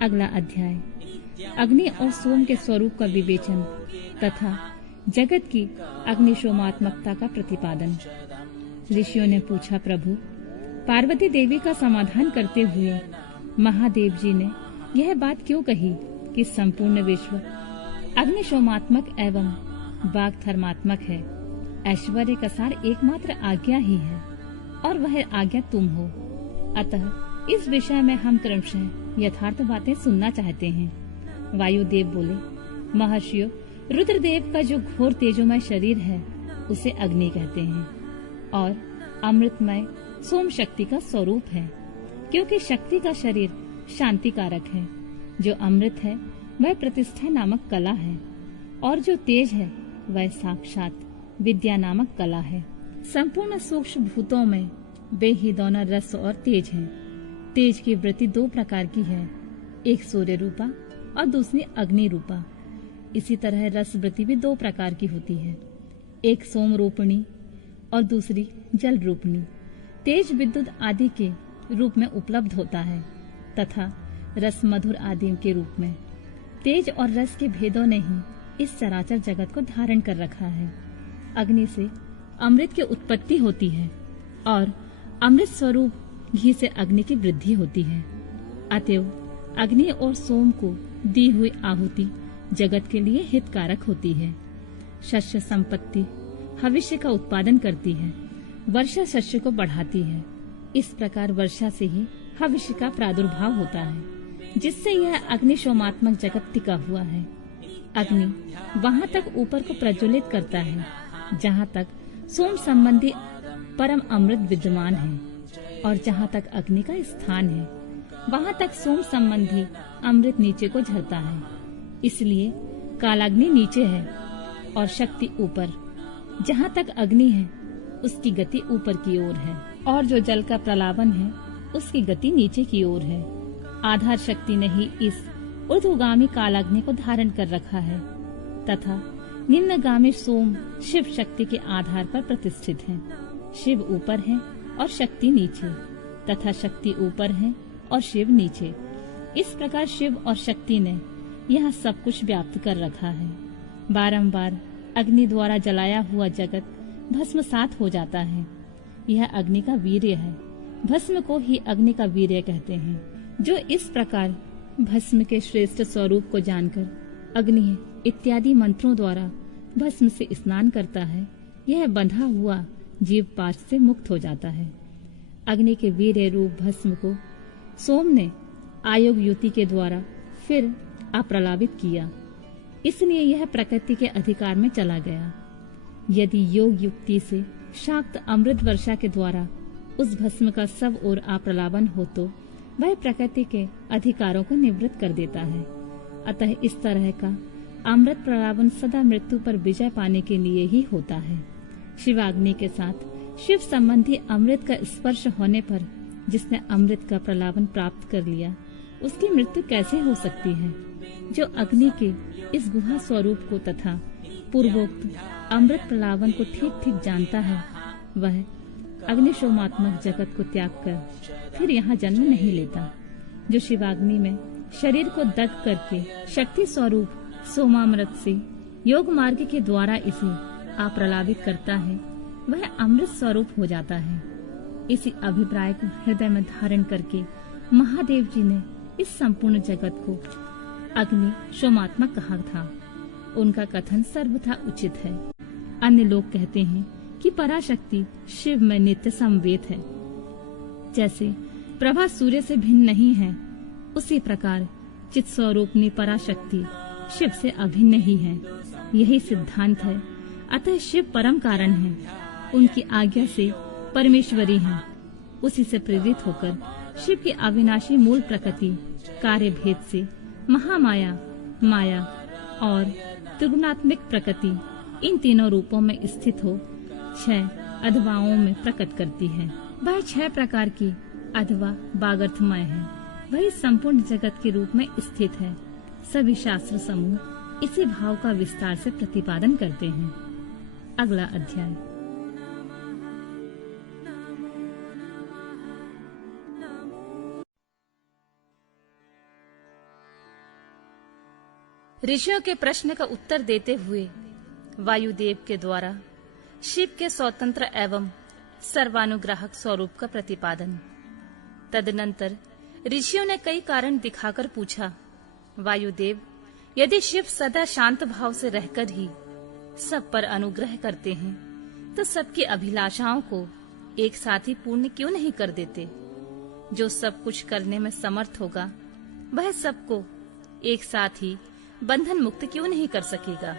अगला अध्याय अग्नि और सोम के स्वरूप का विवेचन तथा जगत की अग्निशोमात्मकता का प्रतिपादन। ऋषियों ने पूछा, प्रभु, पार्वती देवी का समाधान करते हुए महादेव जी ने यह बात क्यों कही कि संपूर्ण विश्व अग्निशोमात्मक एवं वाग धर्मात्मक है। ऐश्वर्य का सार एकमात्र आज्ञा ही है और वह आज्ञा तुम हो। अतः इस विषय में हम क्रमशः यथार्थ बातें सुनना चाहते हैं। वायुदेव बोले, महर्षियों, रुद्रदेव का जो घोर तेजोमय शरीर है उसे अग्नि कहते हैं और अमृतमय सोम शक्ति का स्वरूप है, क्योंकि शक्ति का शरीर शांति कारक है। जो अमृत है वह प्रतिष्ठा नामक कला है और जो तेज है वह साक्षात विद्या नामक कला है। संपूर्ण सूक्ष्म भूतों में वे ही दोनों रस और तेज हैं। तेज की वृत्ति दो प्रकार की है, एक सूर्य रूपा और दूसरी अग्नि रूपा। इसी तरह रस वृत्ति भी दो प्रकार की होती है, एक सोम रूपणी और दूसरी जल रूपणी। तेज विद्युत आदि के रूप में उपलब्ध होता है तथा रस मधुर आदि के रूप में। तेज और रस के भेदों ने ही इस चराचर जगत को धारण कर रखा है। अग्नि से अमृत की उत्पत्ति होती है और अमृत स्वरूप घी से अग्नि की वृद्धि होती है। अतएव अग्नि और सोम को दी हुई आहुति जगत के लिए हितकारक होती है। शस्य संपत्ति भविष्य का उत्पादन करती है, वर्षा शस्य को बढ़ाती है। इस प्रकार वर्षा से ही भविष्य का प्रादुर्भाव होता है, जिससे यह अग्निशोमात्मक जगत टिका हुआ है। अग्नि वहाँ तक ऊपर को प्रज्वलित करता है जहाँ तक सोम संबंधी परम अमृत विद्यमान है और जहाँ तक अग्नि का स्थान है वहाँ तक सोम संबंधी अमृत नीचे को झरता है। इसलिए कालाग्नि नीचे है और शक्ति ऊपर। जहाँ तक अग्नि है उसकी गति ऊपर की ओर है और जो जल का प्रलावन है उसकी गति नीचे की ओर है। आधार शक्ति ने ही इस ऊर्ध्वगामी कालाग्नि को धारण कर रखा है तथा निम्नगामी सोम शिव शक्ति के आधार पर प्रतिष्ठित है। शिव ऊपर है और शक्ति नीचे तथा शक्ति ऊपर है और शिव नीचे। इस प्रकार शिव और शक्ति ने यह सब कुछ व्याप्त कर रखा है। बारंबार अग्नि द्वारा जलाया हुआ जगत भस्मसात हो जाता है। यह अग्नि का वीर्य है। भस्म को ही अग्नि का वीर्य कहते हैं। जो इस प्रकार भस्म के श्रेष्ठ स्वरूप को जानकर अग्नि इत्यादि मंत्रों द्वारा भस्म से स्नान करता है, यह बंधा हुआ जीव पाश से मुक्त हो जाता है। अग्नि के वीर्य रूप भस्म को सोम ने आयोग युति के द्वारा फिर अप्रलावित किया, इसलिए यह प्रकृति के अधिकार में चला गया। यदि योग युक्ति से शाक्त अमृत वर्षा के द्वारा उस भस्म का सब ओर अप्रलावन हो तो वह प्रकृति के अधिकारों को निवृत्त कर देता है। अतः इस तरह का अमृत प्रलावन सदा मृत्यु पर विजय पाने के लिए ही होता है। शिवाग्नि के साथ शिव संबंधी अमृत का स्पर्श होने पर जिसने अमृत का प्रलावन प्राप्त कर लिया उसकी मृत्यु कैसे हो सकती है। जो अग्नि के इस गुहा स्वरूप को तथा पूर्वोक्त अमृत प्रलावन को ठीक ठीक जानता है, वह अग्निशोमात्मक जगत को त्याग कर फिर यहाँ जन्म नहीं लेता। जो शिवाग्नि में शरीर को दग्ध करके शक्ति स्वरूप सोमामृत से योग मार्ग के द्वारा इसे अप्रलावित करता है, वह अमृत स्वरूप हो जाता है। इसी अभिप्राय को हृदय में धारण करके महादेव जी ने इस संपूर्ण जगत को अग्नि सोमात्मक कहा था। उनका कथन सर्वथा उचित है। अन्य लोग कहते हैं कि पराशक्ति शिव में नित्य समवेत है। जैसे प्रभा सूर्य से भिन्न नहीं है, उसी प्रकार चित स्वरूपनी पराशक्ति शिव से अभिन्न ही है। यही सिद्धांत है। अतः शिव परम कारण है। उनकी आज्ञा से परमेश्वरी है। उसी से प्रेरित होकर शिव की अविनाशी मूल प्रकृति कार्य भेद से महामाया, माया और त्रिगुणात्मिक प्रकृति इन तीनों रूपों में स्थित हो 6 अधवाओं में प्रकट करती है। वह 6 प्रकार की अधवा बागर्थमय है। वही संपूर्ण जगत के रूप में स्थित है। सभी शास्त्र समूह इसी भाव का विस्तार से प्रतिपादन करते हैं। अगला अध्याय। ऋषियों के प्रश्न का उत्तर देते हुए वायुदेव के द्वारा शिव के स्वतंत्र एवं सर्वानुग्राहक स्वरूप का प्रतिपादन। तदनंतर ऋषियों ने कई कारण दिखाकर पूछा, वायुदेव, यदि शिव सदा शांत भाव से रहकर ही सब पर अनुग्रह करते हैं तो सबकी अभिलाषाओं को एक साथ ही पूर्ण क्यों नहीं कर देते? जो सब कुछ करने में समर्थ होगा वह सबको एक साथ ही बंधन मुक्त क्यों नहीं कर सकेगा?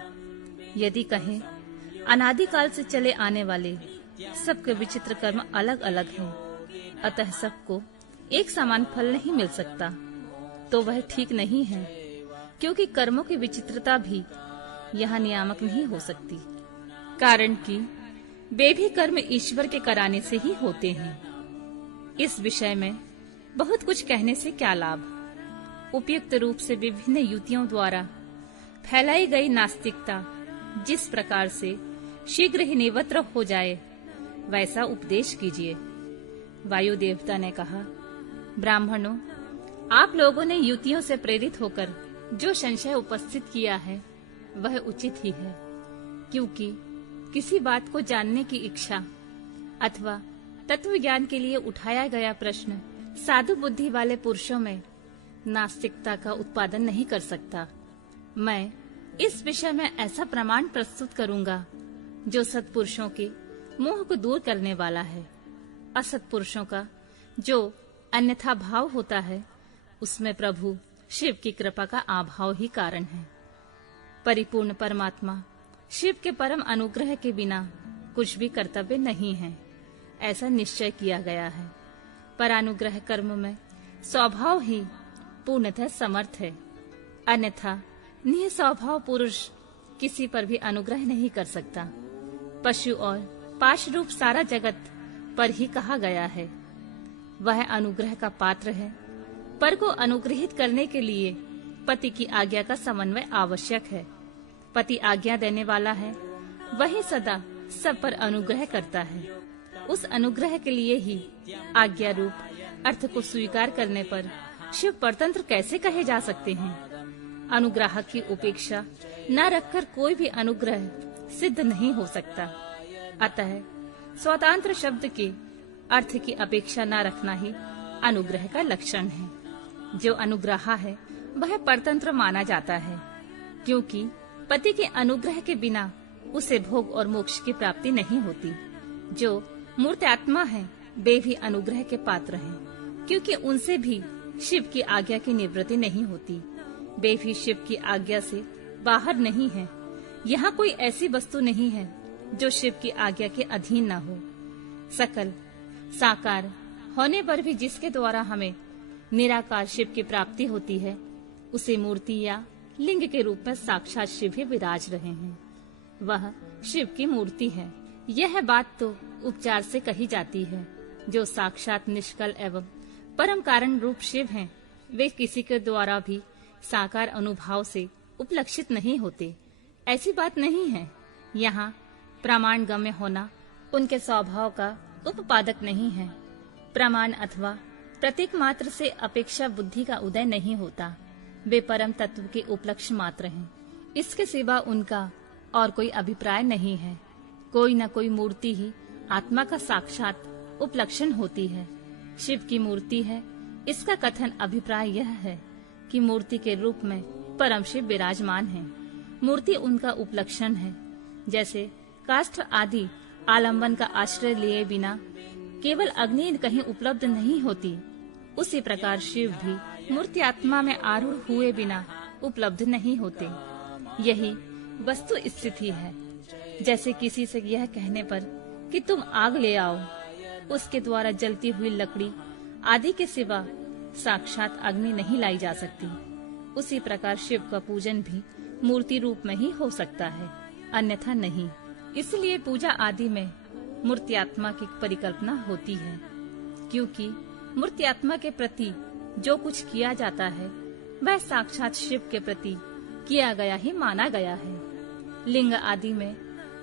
यदि कहें अनादिकाल से चले आने वाले सबके विचित्र कर्म अलग अलग हैं, अतः सबको एक समान फल नहीं मिल सकता, तो वह ठीक नहीं है, क्योंकि कर्मों की विचित्रता भी यहाँ नियामक नहीं हो सकती। कारण कि वे भी कर्म ईश्वर के कराने से ही होते हैं। इस विषय में बहुत कुछ कहने से क्या लाभ? उपयुक्त रूप से विभिन्न युक्तियों द्वारा फैलाई गई नास्तिकता जिस प्रकार से शीघ्र ही निवृत्त हो जाए, वैसा उपदेश कीजिए। वायु देवता ने कहा, ब्राह्मणों, आप लोगों ने युक्तियों से प्रेरित होकर जो संशय उपस्थित किया है वह उचित ही है, क्योंकि किसी बात को जानने की इच्छा अथवा तत्व ज्ञान के लिए उठाया गया प्रश्न साधु बुद्धि वाले पुरुषों में नास्तिकता का उत्पादन नहीं कर सकता। मैं इस विषय में ऐसा प्रमाण प्रस्तुत करूंगा जो सत्पुरुषों के मोह को दूर करने वाला है। असत्पुरुषों का जो अन्यथा भाव होता है उसमें प्रभु शिव की कृपा का अभाव ही कारण है। परिपूर्ण परमात्मा शिव के परम अनुग्रह के बिना कुछ भी कर्तव्य नहीं है, ऐसा निश्चय किया गया है। पर अनुग्रह कर्म में स्वभाव ही पूर्णतः समर्थ है, अन्यथा निस्वभाव पुरुष किसी पर भी अनुग्रह नहीं कर सकता। पशु और पाश रूप सारा जगत पर ही कहा गया है। वह अनुग्रह का पात्र है, पर को अनुग्रहित करने के लिए पति की आज्ञा का समन्वय आवश्यक है। पति आज्ञा देने वाला है, वही सदा सब पर अनुग्रह करता है। उस अनुग्रह के लिए ही आज्ञा रूप अर्थ को स्वीकार करने पर शिव परतंत्र कैसे कहे जा सकते हैं? अनुग्राहक की उपेक्षा न रखकर कोई भी अनुग्रह सिद्ध नहीं हो सकता। अतः स्वतंत्र शब्द के अर्थ की अपेक्षा न रखना ही अनुग्रह का लक्षण है। जो अनुग्राहा है वह परतंत्र माना जाता है, क्योंकि पति के अनुग्रह के बिना उसे भोग और मोक्ष की प्राप्ति नहीं होती। जो मूर्त आत्मा है वे भी अनुग्रह के पात्र हैं, क्योंकि उनसे भी शिव की आज्ञा की निवृत्ति नहीं होती। वे भी शिव की आज्ञा से बाहर नहीं है। यहाँ कोई ऐसी वस्तु नहीं है जो शिव की आज्ञा के अधीन न हो। सकल साकार होने पर भी जिसके द्वारा हमें निराकार शिव की प्राप्ति होती है, उसे मूर्ति या लिंग के रूप में साक्षात शिव ही विराज रहे हैं। वह शिव की मूर्ति है। यह बात तो उपचार से कही जाती है। जो साक्षात निष्कल एवं परम कारण रूप शिव हैं, वे किसी के द्वारा भी साकार अनुभाव से उपलक्षित नहीं होते। ऐसी बात नहीं है। यहाँ प्रमाण गम्य होना उनके स्वभाव का उपपादक नहीं है। प्रमाण अथवा प्रतीक मात्र से अपेक्षा बुद्धि का उदय नहीं होता। वे परम तत्व के उपलक्ष्य मात्र हैं। इसके सिवा उनका और कोई अभिप्राय नहीं है। कोई न कोई मूर्ति ही आत्मा का साक्षात उपलक्षण होती है। शिव की मूर्ति है, इसका कथन अभिप्राय यह है कि मूर्ति के रूप में परम शिव विराजमान है। मूर्ति उनका उपलक्षण है। जैसे काष्ठ आदि आलंबन का आश्रय लिए बिना केवल अग्नि कहीं उपलब्ध नहीं होती, उसी प्रकार शिव भी मूर्ति आत्मा में आरूढ़ हुए बिना उपलब्ध नहीं होते। यही वस्तु स्थिति है। जैसे किसी से यह कहने पर कि तुम आग ले आओ, उसके द्वारा जलती हुई लकड़ी आदि के सिवा साक्षात अग्नि नहीं लाई जा सकती। उसी प्रकार शिव का पूजन भी मूर्ति रूप में ही हो सकता है, अन्यथा नहीं। इसलिए पूजा आदि में मूर्त्यात्मा की परिकल्पना होती है, क्योंकि मूर्त्यात्मा के प्रति जो कुछ किया जाता है वह साक्षात शिव के प्रति किया गया ही माना गया है। लिंग आदि में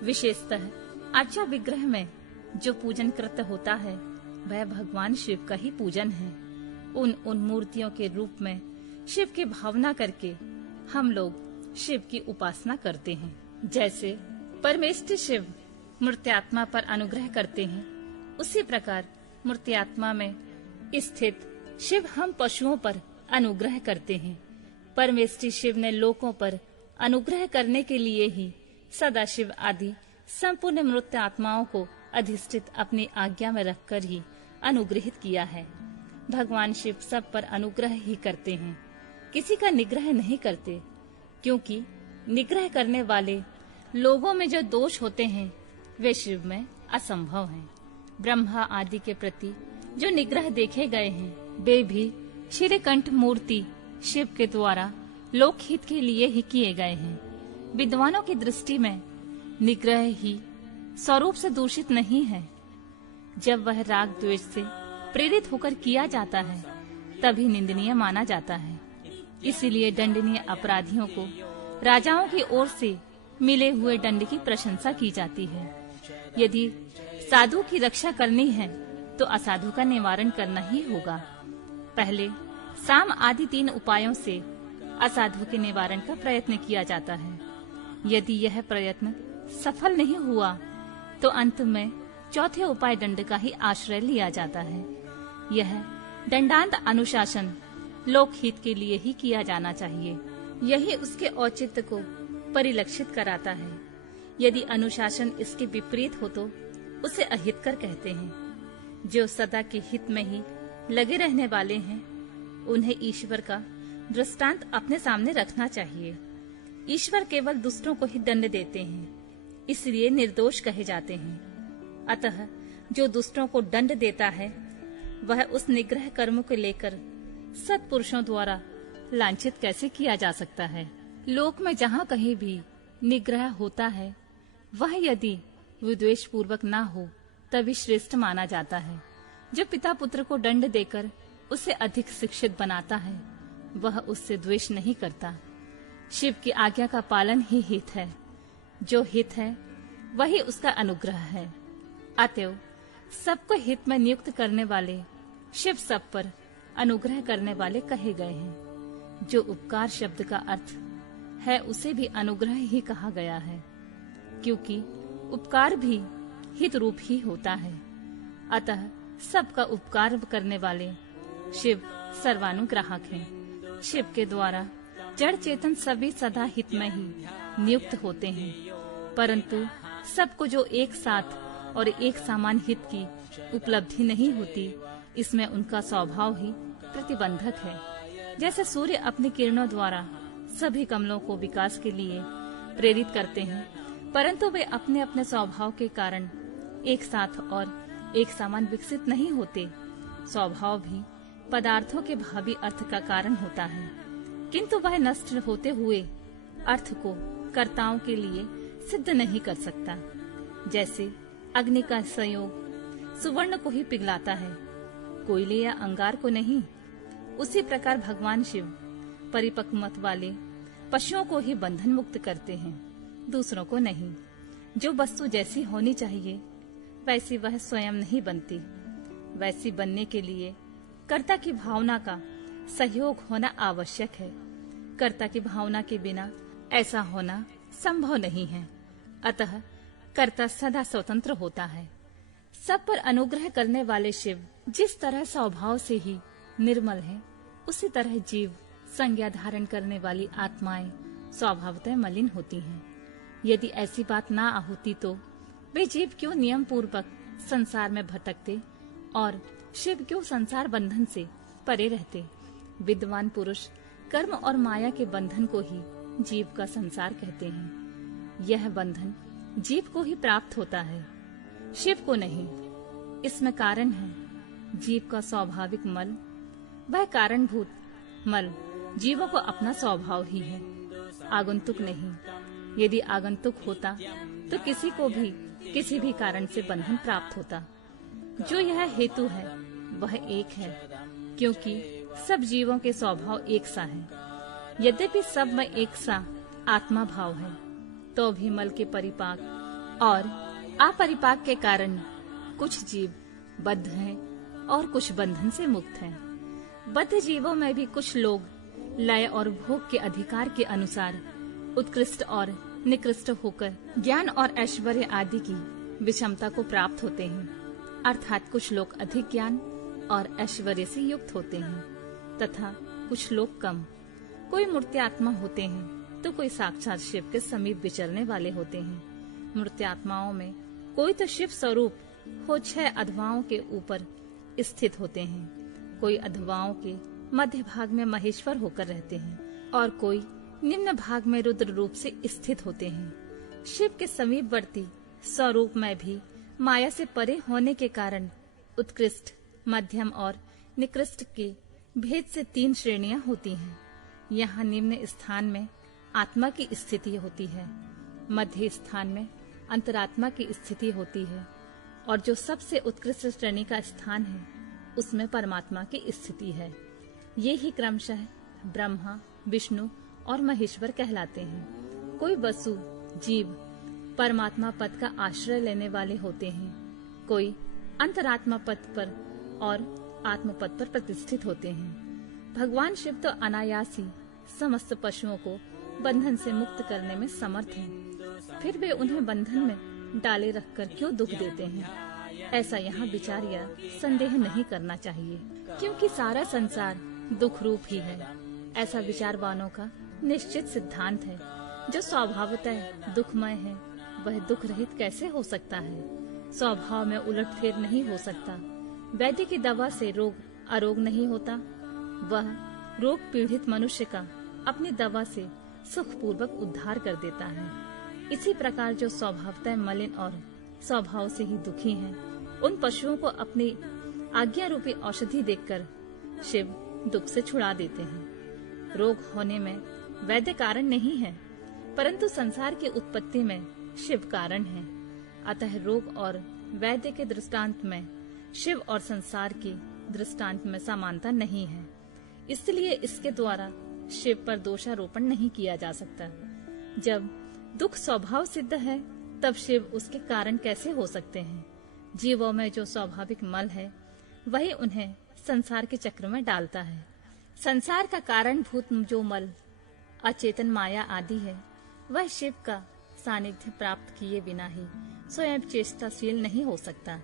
विशेषतः अर्चा विग्रह में जो पूजन कृत होता है वह भगवान शिव का ही पूजन है। उन मूर्तियों के रूप में शिव की भावना करके हम लोग शिव की उपासना करते हैं। जैसे परमेष्टि शिव मूर्त्यात्मा पर अनुग्रह करते हैं, उसी प्रकार मूर्त्यात्मा में स्थित शिव हम पशुओं पर अनुग्रह करते हैं। परमेष्टि शिव ने लोकों पर अनुग्रह करने के लिए ही सदाशिव आदि संपूर्ण मृत आत्माओं को अधिष्ठित अपनी आज्ञा में रखकर ही अनुग्रहित किया है। भगवान शिव सब पर अनुग्रह ही करते हैं, किसी का निग्रह नहीं करते, क्योंकि निग्रह करने वाले लोगों में जो दोष होते हैं वे शिव में असंभव हैं। ब्रह्मा आदि के प्रति जो निग्रह देखे गए हैं वे भी श्रीकंठ मूर्ति शिव के द्वारा लोकहित के लिए ही किए गए हैं। विद्वानों की दृष्टि में निग्रह ही स्वरूप से दूषित नहीं है। जब वह राग द्वेष से प्रेरित होकर किया जाता है तभी निंदनीय माना जाता है। इसीलिए दंडनीय अपराधियों को राजाओं की ओर से मिले हुए दंड की प्रशंसा की जाती है। यदि साधु की रक्षा करनी है तो असाधु का निवारण करना ही होगा। पहले साम आदि 3 उपायों से असाधु के निवारण का प्रयत्न किया जाता है। यदि यह प्रयत्न सफल नहीं हुआ तो अंत में चौथे उपाय दंड का ही आश्रय लिया जाता है। यह दंडांत अनुशासन लोकहित के लिए ही किया जाना चाहिए। यही उसके औचित्य को परिलक्षित कराता है। यदि अनुशासन इसके विपरीत हो तो उसे अहितकर कहते हैं। जो सदा के हित में ही लगे रहने वाले हैं उन्हें ईश्वर का दृष्टांत अपने सामने रखना चाहिए। ईश्वर केवल दुष्टों को ही दंड देते हैं, इसलिए निर्दोष कहे जाते हैं। अतः जो दुष्टों को दंड देता है वह उस निग्रह कर्म को लेकर सत्पुरुषों द्वारा लांछित कैसे किया जा सकता है। लोक में जहाँ कहीं भी निग्रह होता है वह यदि विद्वेष पूर्वक ना हो तभी श्रेष्ठ माना जाता है। जो पिता पुत्र को दंड देकर उसे अधिक शिक्षित बनाता है वह उससे द्वेष नहीं करता। शिव की आज्ञा का पालन ही हित है। जो हित है वही उसका अनुग्रह है। अतएव सबको हित में नियुक्त करने वाले शिव सब पर अनुग्रह करने वाले कहे गए हैं। जो उपकार शब्द का अर्थ है उसे भी अनुग्रह ही कहा गया है, क्योंकि उपकार भी हित रूप ही होता है। अतः सबका उपकार करने वाले शिव सर्वानुग्राहक हैं। शिव के द्वारा जड़ चेतन सभी सदा हित में ही नियुक्त होते हैं, परंतु सबको जो एक साथ और एक समान हित की उपलब्धि नहीं होती, इसमें उनका स्वभाव ही प्रतिबंधक है। जैसे सूर्य अपनी किरणों द्वारा सभी कमलों को विकास के लिए प्रेरित करते हैं, परंतु वे अपने अपने स्वभाव के कारण एक साथ और एक समान विकसित नहीं होते। स्वभाव भी पदार्थों के भावी अर्थ का कारण होता है, किंतु वह नष्ट होते हुए अर्थ को कर्ताओं के लिए सिद्ध नहीं कर सकता। जैसे अग्नि का संयोग सुवर्ण को ही पिघलाता है, कोयले या अंगार को नहीं। उसी प्रकार भगवान शिव परिपक्व मत वाले पशुओं को ही बंधन मुक्त करते हैं, दूसरों को नहीं। जो वस्तु जैसी होनी चाहिए वैसी वह स्वयं नहीं बनती। वैसी बनने के लिए कर्ता की भावना का सहयोग होना आवश्यक है। कर्ता की भावना के बिना ऐसा होना संभव नहीं है। अतः कर्ता सदा स्वतंत्र होता है। सब पर अनुग्रह करने वाले शिव जिस तरह स्वभाव से ही निर्मल है, उसी तरह जीव संज्ञा धारण करने वाली आत्माएं स्वभावतः मलिन होती हैं। यदि ऐसी बात ना होती तो वे जीव क्यों नियम पूर्वक संसार में भटकते और शिव क्यों संसार बंधन से परे रहते। विद्वान पुरुष कर्म और माया के बंधन को ही जीव का संसार कहते हैं। यह बंधन जीव को ही प्राप्त होता है, शिव को नहीं। इसमें कारण है जीव का स्वाभाविक मल। वह कारणभूत मल जीवों को अपना स्वभाव ही है, आगंतुक नहीं। यदि आगंतुक होता तो किसी को भी किसी भी कारण से बंधन प्राप्त होता। जो यह हेतु है वह एक है, क्योंकि सब जीवों के स्वभाव एक सा है। यद्यपि सब में एक सा आत्मा भाव है, तो भी मल के परिपाक और अपरिपाक के कारण कुछ जीव बद्ध हैं और कुछ बंधन से मुक्त हैं। बद्ध जीवों में भी कुछ लोग लय और भोग के अधिकार के अनुसार उत्कृष्ट और निकृष्ट होकर ज्ञान और ऐश्वर्य आदि की विषमता को प्राप्त होते हैं, अर्थात कुछ लोग अधिक ज्ञान और ऐश्वर्य से युक्त होते हैं तथा कुछ लोग कम। कोई मूर्त्यात्मा होते हैं तो कोई साक्षात शिव के समीप विचरने वाले होते हैं। मूर्त्यात्माओं में कोई तो शिव स्वरूप हो 6 अधवाओं के ऊपर स्थित होते हैं, कोई अधवाओं के मध्य भाग में महेश्वर होकर रहते हैं और कोई निम्न भाग में रुद्र रूप से स्थित होते हैं। शिव के समीपवर्ती स्वरूप में भी माया से परे होने के कारण उत्कृष्ट, मध्यम और निकृष्ट के भेद से 3 श्रेणियां होती हैं। यहाँ निम्न स्थान में आत्मा की स्थिति होती है, मध्य स्थान में अंतरात्मा की स्थिति होती है और जो सबसे उत्कृष्ट श्रेणी का स्थान है उसमें परमात्मा की स्थिति है। ये ही क्रमशः ब्रह्मा, विष्णु और महेश्वर कहलाते हैं। कोई वसु, जीव परमात्मा पद का आश्रय लेने वाले होते हैं, कोई अंतरात्मा पद पर और आत्म पद पर प्रतिष्ठित होते हैं। भगवान शिव तो अनायास ही समस्त पशुओं को बंधन से मुक्त करने में समर्थ हैं, फिर वे उन्हें बंधन में डाले रखकर क्यों दुख देते हैं? ऐसा यहाँ विचार या संदेह नहीं करना चाहिए, क्योंकि सारा संसार दुख रूप ही है। ऐसा विचारवानों का निश्चित सिद्धांत है। जो स्वभावतः दुखमय है वह दुख रहित कैसे हो सकता है? स्वभाव में उलटफेर नहीं हो सकता। वैद्य की दवा से रोग अरोग नहीं होता। वह रोग पीड़ित मनुष्य का अपनी दवा से सुखपूर्वक उद्धार कर देता है। इसी प्रकार जो स्वभावतः मलिन और स्वभाव से ही दुखी हैं, उन पशुओं को अपनी आज्ञा रूपी औषधि देकर शिव दुख से छुड़ा देते हैं। रोग होने में वैद्य कारण नहीं है, परंतु संसार की उत्पत्ति में शिव कारण है। अतः रोग और वैद्य के दृष्टांत में शिव और संसार की दृष्टांत में समानता नहीं है। इसलिए इसके द्वारा शिव पर दोषारोपण नहीं किया जा सकता। जब दुख स्वभाव सिद्ध है तब शिव उसके कारण कैसे हो सकते हैं? जीवों में जो स्वाभाविक मल है वही उन्हें संसार के चक्र में डालता है। संसार का कारणभूत जो मल अचेतन माया आदि है वह शिव का सानिध्य प्राप्त किए बिना ही स्वयं चेष्टाशील नहीं हो सकता।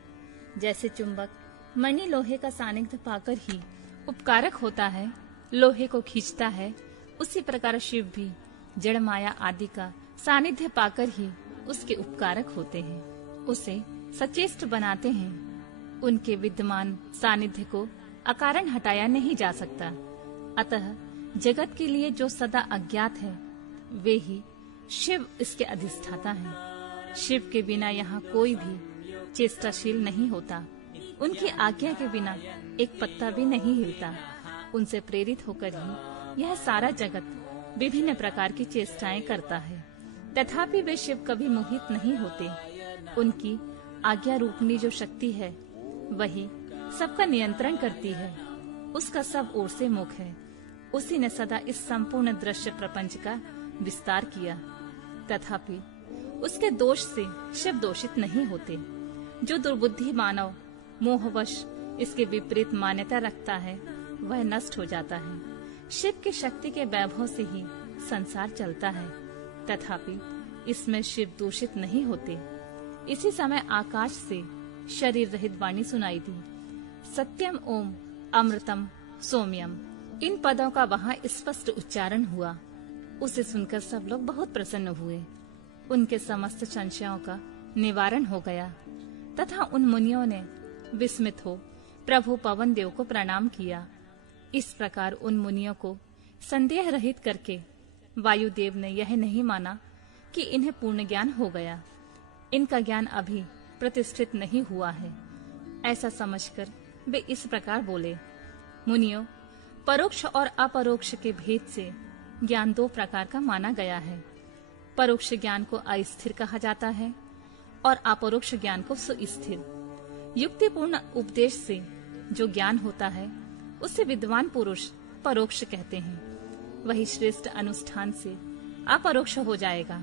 जैसे चुंबक मणि लोहे का सानिध्य पाकर ही उपकारक होता है, लोहे को खींचता है, उसी प्रकार शिव भी जड़ माया आदि का सानिध्य पाकर ही उसके उपकारक होते हैं, उसे सचेष्ट बनाते हैं। उनके विद्यमान सानिध्य को अकारण हटाया नहीं जा सकता। अतः जगत के लिए जो सदा अज्ञात है वे ही शिव इसके अधिष्ठाता हैं। शिव के बिना यहाँ कोई भी चेष्टाशील नहीं होता। उनकी आज्ञा के बिना एक पत्ता भी नहीं हिलता। उनसे प्रेरित होकर ही यह सारा जगत विभिन्न प्रकार की चेष्टाएं करता है। तथापि वे शिव कभी मोहित नहीं होते। उनकी आज्ञा रूपनी जो शक्ति है वही सबका नियंत्रण करती है। उसका सब ओर से मुख है। उसी ने सदा इस संपूर्ण दृश्य प्रपंच का विस्तार किया। तथापि उसके दोष से शिव दोषित नहीं होते। जो दुर्बुद्धि मानव मोहवश इसके विपरीत मान्यता रखता है वह नष्ट हो जाता है। शिव की शक्ति के वैभव से ही संसार चलता है, तथापि इसमें शिव दूषित नहीं होते। इसी समय आकाश से शरीर रहित वाणी सुनाई दी, सत्यम ओम अमृतम सौम्यम। इन पदों का वहाँ स्पष्ट उच्चारण हुआ। उसे सुनकर सब लोग बहुत प्रसन्न हुए। उनके समस्त संशयों का निवारण हो गया तथा उन मुनियों ने विस्मित हो प्रभु पवन देव को प्रणाम किया। इस प्रकार उन मुनियों को संदेह रहित करके वायुदेव ने यह नहीं माना कि इन्हें पूर्ण ज्ञान हो गया। इनका ज्ञान अभी प्रतिष्ठित नहीं हुआ है। ऐसा समझकर वे इस प्रकार बोले, मुनियों, परोक्ष और अपरोक्ष के भेद से ज्ञान 2 प्रकार का माना गया है। परोक्ष ज्ञान को अस्थिर कहा जाता है और अपरोक्ष ज्ञान को सुस्थिर। युक्तिपूर्ण उपदेश से जो ज्ञान होता है उसे विद्वान पुरुष परोक्ष कहते हैं। वही श्रेष्ठ अनुष्ठान से अपरोक्ष हो जाएगा।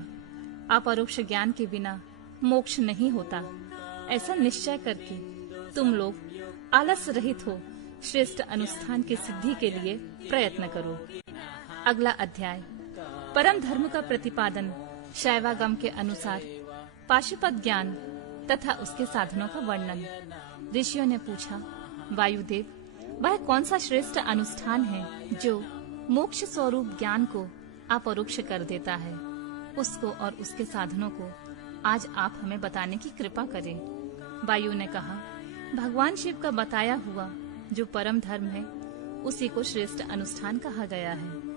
अपरोक्ष ज्ञान के बिना मोक्ष नहीं होता। ऐसा निश्चय करके तुम लोग आलस रहित हो श्रेष्ठ अनुष्ठान की सिद्धि के लिए प्रयत्न करो। अगला अध्याय परम धर्म का प्रतिपादन शैवागम के अनुसार पाशुपत ज्ञान तथा उसके साधनों का वर्णन। ऋषियों ने पूछा, वायुदेव, वह कौन सा श्रेष्ठ अनुष्ठान है जो मोक्ष स्वरूप ज्ञान को अपरोक्ष कर देता है? उसको और उसके साधनों को आज आप हमें बताने की कृपा करें। वायु ने कहा, भगवान शिव का बताया हुआ जो परम धर्म है उसी को श्रेष्ठ अनुष्ठान कहा गया है।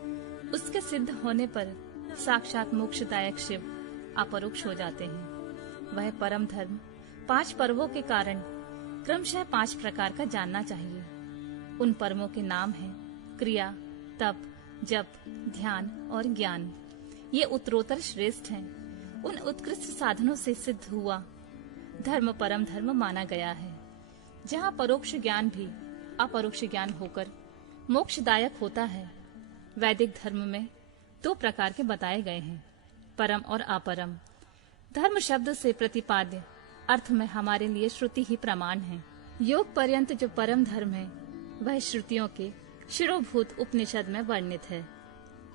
उसके सिद्ध होने पर साक्षात मोक्षदायक शिव अपरोक्ष हो जाते हैं। वह परम धर्म 5 पर्वों के कारण क्रमशः 5 प्रकार का जानना चाहिए। उन पर्वों के नाम हैं क्रिया, तप, जप, ध्यान और ज्ञान। ये उत्तरोत्तर श्रेष्ठ हैं। उन उत्कृष्ट साधनों से सिद्ध हुआ धर्म परम धर्म माना गया है, जहाँ परोक्ष ज्ञान भी अपरोक्ष ज्ञान होकर मोक्षदायक होता है। वैदिक धर्म में 2 प्रकार के बताए गए हैं, परम और अपरम। धर्म शब्द से प्रतिपाद्य अर्थ में हमारे लिए श्रुति ही प्रमाण है। योग पर्यंत जो परम धर्म है वह श्रुतियों के शिरोभूत उपनिषद में वर्णित है,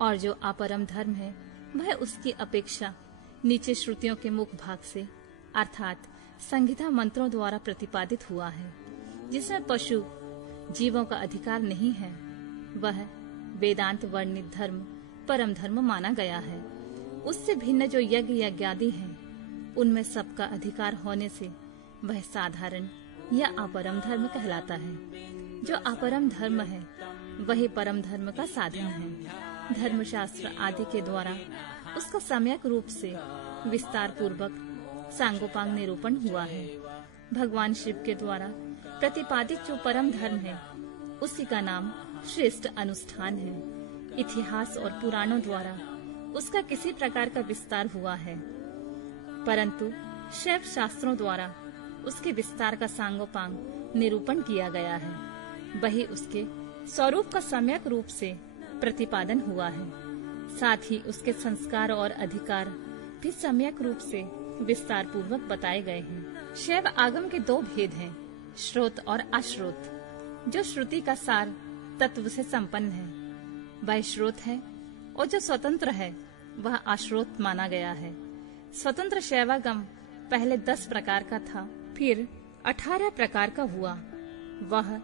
और जो अपरम धर्म है वह उसकी अपेक्षा नीचे श्रुतियों के मुख भाग से अर्थात संहिता मंत्रों द्वारा प्रतिपादित हुआ है, जिसमें पशु जीवों का अधिकार नहीं है। वह वेदांत वर्णित धर्म परम धर्म माना गया है। उससे भिन्न जो यज्ञ यज्ञादि हैं, उनमें सबका अधिकार होने से वह साधारण या अपरम धर्म कहलाता है। जो अपरम धर्म है वही परम धर्म का साधन है। धर्मशास्त्र आदि के द्वारा उसका सम्यक रूप से विस्तार पूर्वक सांगोपांग निरूपण हुआ है। भगवान शिव के द्वारा प्रतिपादित जो परम धर्म है उसी का नाम श्रेष्ठ अनुष्ठान है। इतिहास और पुराणों द्वारा उसका किसी प्रकार का विस्तार हुआ है, परंतु शैव शास्त्रों द्वारा उसके विस्तार का सांगोपांग निरूपण किया गया है। वही उसके स्वरूप का सम्यक रूप से प्रतिपादन हुआ है। साथ ही उसके संस्कार और अधिकार भी सम्यक रूप से विस्तार पूर्वक बताए गए हैं। शैव आगम के 2 भेद हैं, श्रोत और अश्रोत। जो श्रुति का सार तत्व से संपन्न है वह श्रोत है, और जो स्वतंत्र है वह अश्रोत माना गया है। स्वतंत्र शैवागम पहले 10 प्रकार का था, फिर 18 प्रकार का हुआ। वह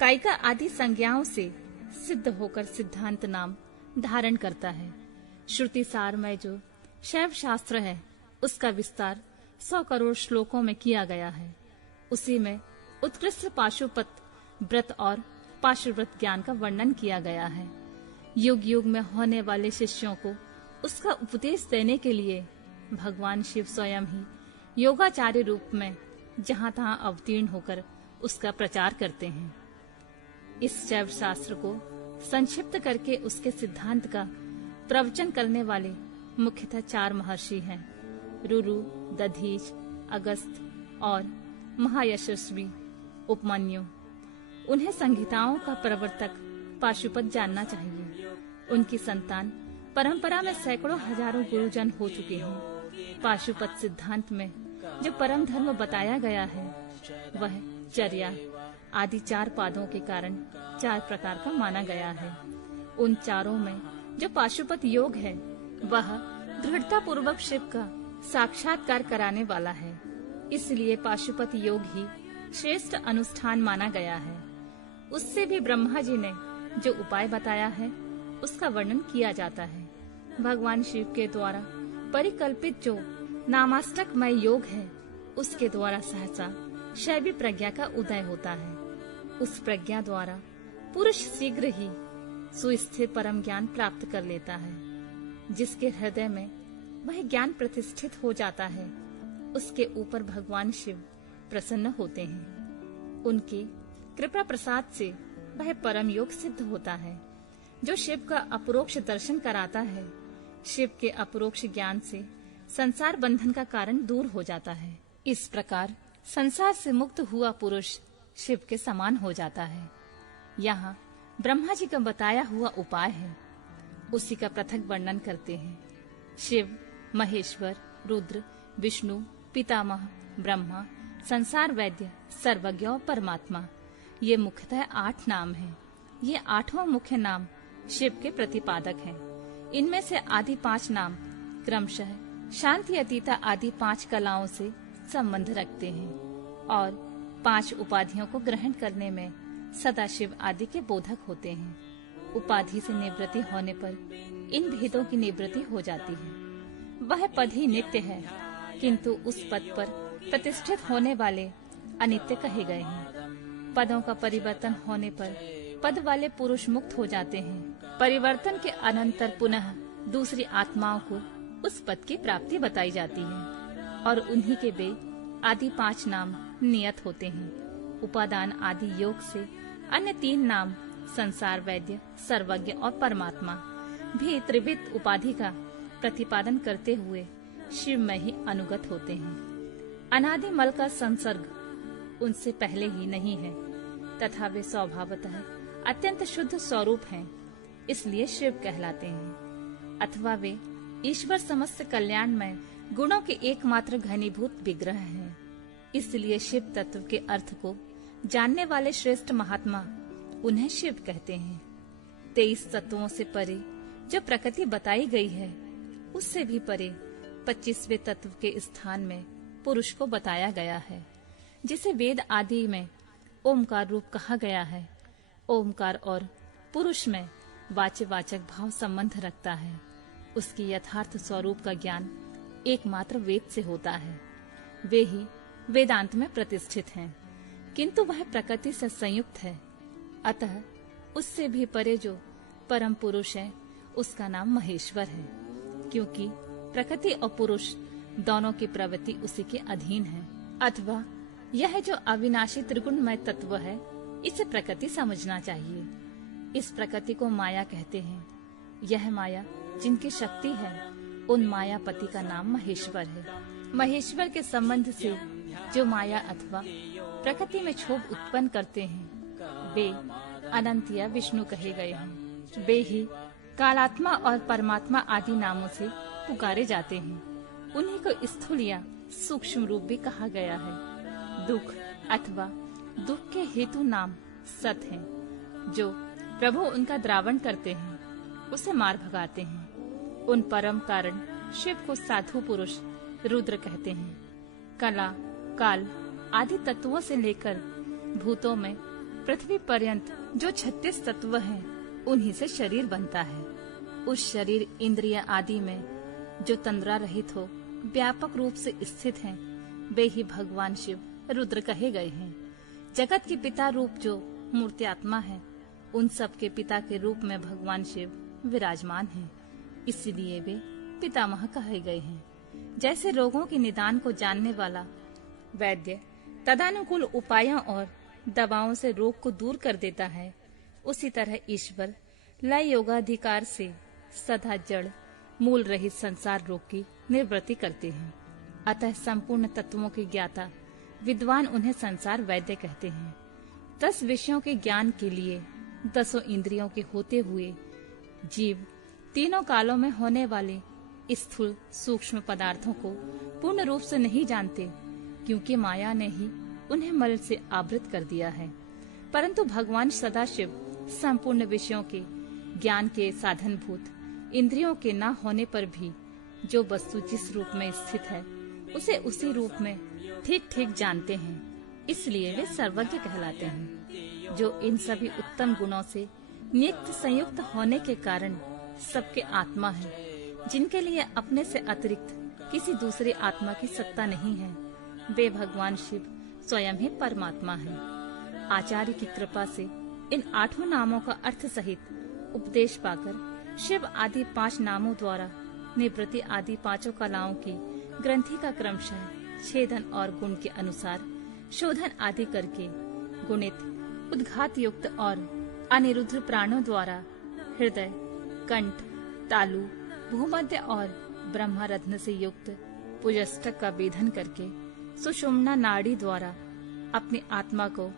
कायिका आदि संज्ञाओं से सिद्ध होकर सिद्धांत नाम धारण करता है। श्रुति सार में जो शैव शास्त्र है उसका विस्तार 100 करोड़ श्लोकों में किया गया है। उसी में उत्कृष्ट पाशुपत व्रत और पाशुव्रत ज्ञान का वर्णन किया गया है। युग युग में होने वाले शिष्यों को उसका उपदेश देने के लिए भगवान शिव स्वयं ही योगाचार्य रूप में जहाँ तहाँ अवतीर्ण होकर उसका प्रचार करते हैं। इस शैव शास्त्र को संक्षिप्त करके उसके सिद्धांत का प्रवचन करने वाले मुख्यतः 4 महर्षि हैं, रुरु, दधीच, अगस्त और महायशस्वी उपमन्यु। उन्हें संहिताओं का प्रवर्तक पाशुपत जानना चाहिए। उनकी संतान परंपरा में सैकड़ों हजारों गुरुजन हो चुके हैं। पाशुपत सिद्धांत में जो परम धर्म बताया गया है वह चर्या आदि 4 पादों के कारण 4 प्रकार का माना गया है। उन चारों में जो पाशुपत योग है वह दृढ़ता पूर्वक शिव का साक्षात्कार कराने वाला है। इसलिए पाशुपत योग ही श्रेष्ठ अनुष्ठान माना गया है। उससे भी ब्रह्मा जी ने जो उपाय बताया है उसका वर्णन किया जाता है। भगवान शिव के द्वारा परिकल्पित जो नामाष्टकमय योग है उसके द्वारा सहसा शैवी प्रज्ञा का उदय होता है। उस प्रज्ञा द्वारा पुरुष शीघ्र ही सुस्थिर परम ज्ञान प्राप्त कर लेता है। जिसके हृदय में वह ज्ञान प्रतिष्ठित हो जाता है उसके ऊपर भगवान शिव प्रसन्न होते हैं। उनके कृपा प्रसाद से वह परम योग सिद्ध होता है जो शिव का अपरोक्ष दर्शन कराता है। शिव के अपरोक्ष ज्ञान से संसार बंधन का कारण दूर हो जाता है। इस प्रकार संसार से मुक्त हुआ पुरुष शिव के समान हो जाता है। यहाँ ब्रह्मा जी का बताया हुआ उपाय है, उसी का पृथक वर्णन करते हैं। शिव, महेश्वर, रुद्र, विष्णु, पितामह, ब्रह्मा, संसार वैद्य, सर्वज्ञ और परमात्मा, ये मुख्यतः 8 नाम हैं। ये 8 मुख्य नाम शिव के प्रतिपादक हैं। इनमें से आदि 5 नाम क्रमशः शांति अतीता आदि 5 कलाओं से संबंध रखते हैं और 5 उपाधियों को ग्रहण करने में सदाशिव आदि के बोधक होते हैं। उपाधि से निवृत्ति होने पर इन भेदों की निवृत्ति हो जाती है। वह पद ही नित्य है, किंतु उस पद पर प्रतिष्ठित होने वाले अनित्य कहे गए हैं। पदों का परिवर्तन होने पर पद वाले पुरुष मुक्त हो जाते हैं। परिवर्तन के अनंतर पुनः दूसरी आत्माओं को उस पद की प्राप्ति बताई जाती है और उन्हीं के वे आदि 5 नाम नियत होते हैं। उपादान आदि योग से अन्य 3 नाम संसार, वैद्य, सर्वज्ञ और परमात्मा भी त्रिविध उपाधि का प्रतिपादन करते हुए शिव में ही अनुगत होते हैं। अनादि मल का संसर्ग उनसे पहले ही नहीं है तथा वे स्वभावतः अत्यंत शुद्ध स्वरूप हैं, इसलिए शिव कहलाते हैं। अथवा वे ईश्वर समस्त कल्याणमय गुणों के एकमात्र घनीभूत विग्रह हैं, इसलिए शिव तत्व के अर्थ को जानने वाले श्रेष्ठ महात्मा उन्हें शिव कहते हैं। 23 तत्वों से परे जो प्रकृति बताई गई है, उससे भी परे 25वें तत्व के स्थान में पुरुष को बताया गया है, जिसे वेद आदि में ओमकार रूप कहा गया है। ओमकार और पुरुष में वाच्यवाचक भाव संबंध रखता है। उसकी यथार्थ स्वरूप का ज्ञान एकमात्र वेद से होता है। वे ही वेदांत में प्रतिष्ठित हैं, किंतु वह प्रकृति से संयुक्त है। अतः उससे भी परे जो परम पुरुष है, उसका नाम महेश्वर है, क्योंकि प्रकृति और पुरुष दोनों की प्रवृत्ति उसी के अधीन है। अथवा यह जो अविनाशी त्रिगुणमय तत्व है, इसे प्रकृति समझना चाहिए। इस प्रकृति को माया कहते हैं। यह माया जिनकी शक्ति है, उन मायापति का नाम महेश्वर है। महेश्वर के संबंध से जो माया अथवा प्रकृति में क्षोभ उत्पन्न करते हैं, वे अनंत या विष्णु कहे गए हैं। वे ही कालात्मा और परमात्मा आदि नामों से पुकारे जाते हैं। उन्हीं को स्थूल या सूक्ष्म रूप भी कहा गया है। दुख अथवा दुख के हेतु नाम सत हैं। जो प्रभु उनका द्रावण करते हैं, उसे मार भगाते हैं। उन परम कारण शिव को साधु पुरुष रुद्र कहते हैं। कला, काल आदि तत्वों से लेकर भूतों में पृथ्वी पर्यंत जो 36 तत्व हैं, उन्हीं से शरीर बनता है। उस शरीर इंद्रिय आदि में जो तंद्रा रहित हो, व्यापक रूप से स्थित हैं, वे ही भगवान शिव रुद्र कहे गए हैं। जगत के पिता रूप जो मूर्त्यात्मा है, उन सब के पिता के रूप में भगवान शिव विराजमान हैं, इसलिए वे पितामह कहे गए हैं। जैसे रोगों के निदान को जानने वाला वैद्य तदानुकूल उपायों और दवाओं से रोग को दूर कर देता है, उसी तरह ईश्वर लय योगाधिकार से सदा जड़ मूल रहित संसार रोग की निवृत्ति करते हैं। अतः संपूर्ण तत्वों के ज्ञाता विद्वान उन्हें संसार वैद्य कहते हैं। 10 विषयों के ज्ञान के लिए 10 इंद्रियों के होते हुए जीव तीनों कालों में होने वाले स्थूल सूक्ष्म पदार्थों को पूर्ण रूप से नहीं जानते, क्योंकि माया ने ही उन्हें मल से आवृत कर दिया है। परंतु भगवान सदाशिव संपूर्ण विषयों के ज्ञान के साधनभूत इंद्रियों के न होने पर भी जो वस्तु जिस रूप में स्थित है, उसे उसी रूप में ठीक ठीक जानते हैं, इसलिए वे सर्वज्ञ कहलाते हैं। जो इन सभी उत्तम गुणों से नित्य संयुक्त होने के कारण सबके आत्मा है, जिनके लिए अपने से अतिरिक्त किसी दूसरे आत्मा की सत्ता नहीं है, वे भगवान शिव स्वयं ही परमात्मा है। आचार्य की कृपा से इन 8 नामों का अर्थ सहित उपदेश पाकर शिव आदि 5 नामों द्वारा निवृत्ति आदि 5 कलाओं की ग्रंथि का क्रमशः छेदन और गुण के अनुसार शोधन आदि करके गुणित, उद्घात युक्त और अनिरुद्ध प्राणों द्वारा हृदय, कंठ, तालु, भूमध्य और ब्रह्मरत्न से युक्त पुजष्टक का वेधन करके सुषुम्ना नाड़ी द्वारा अपनी आत्मा को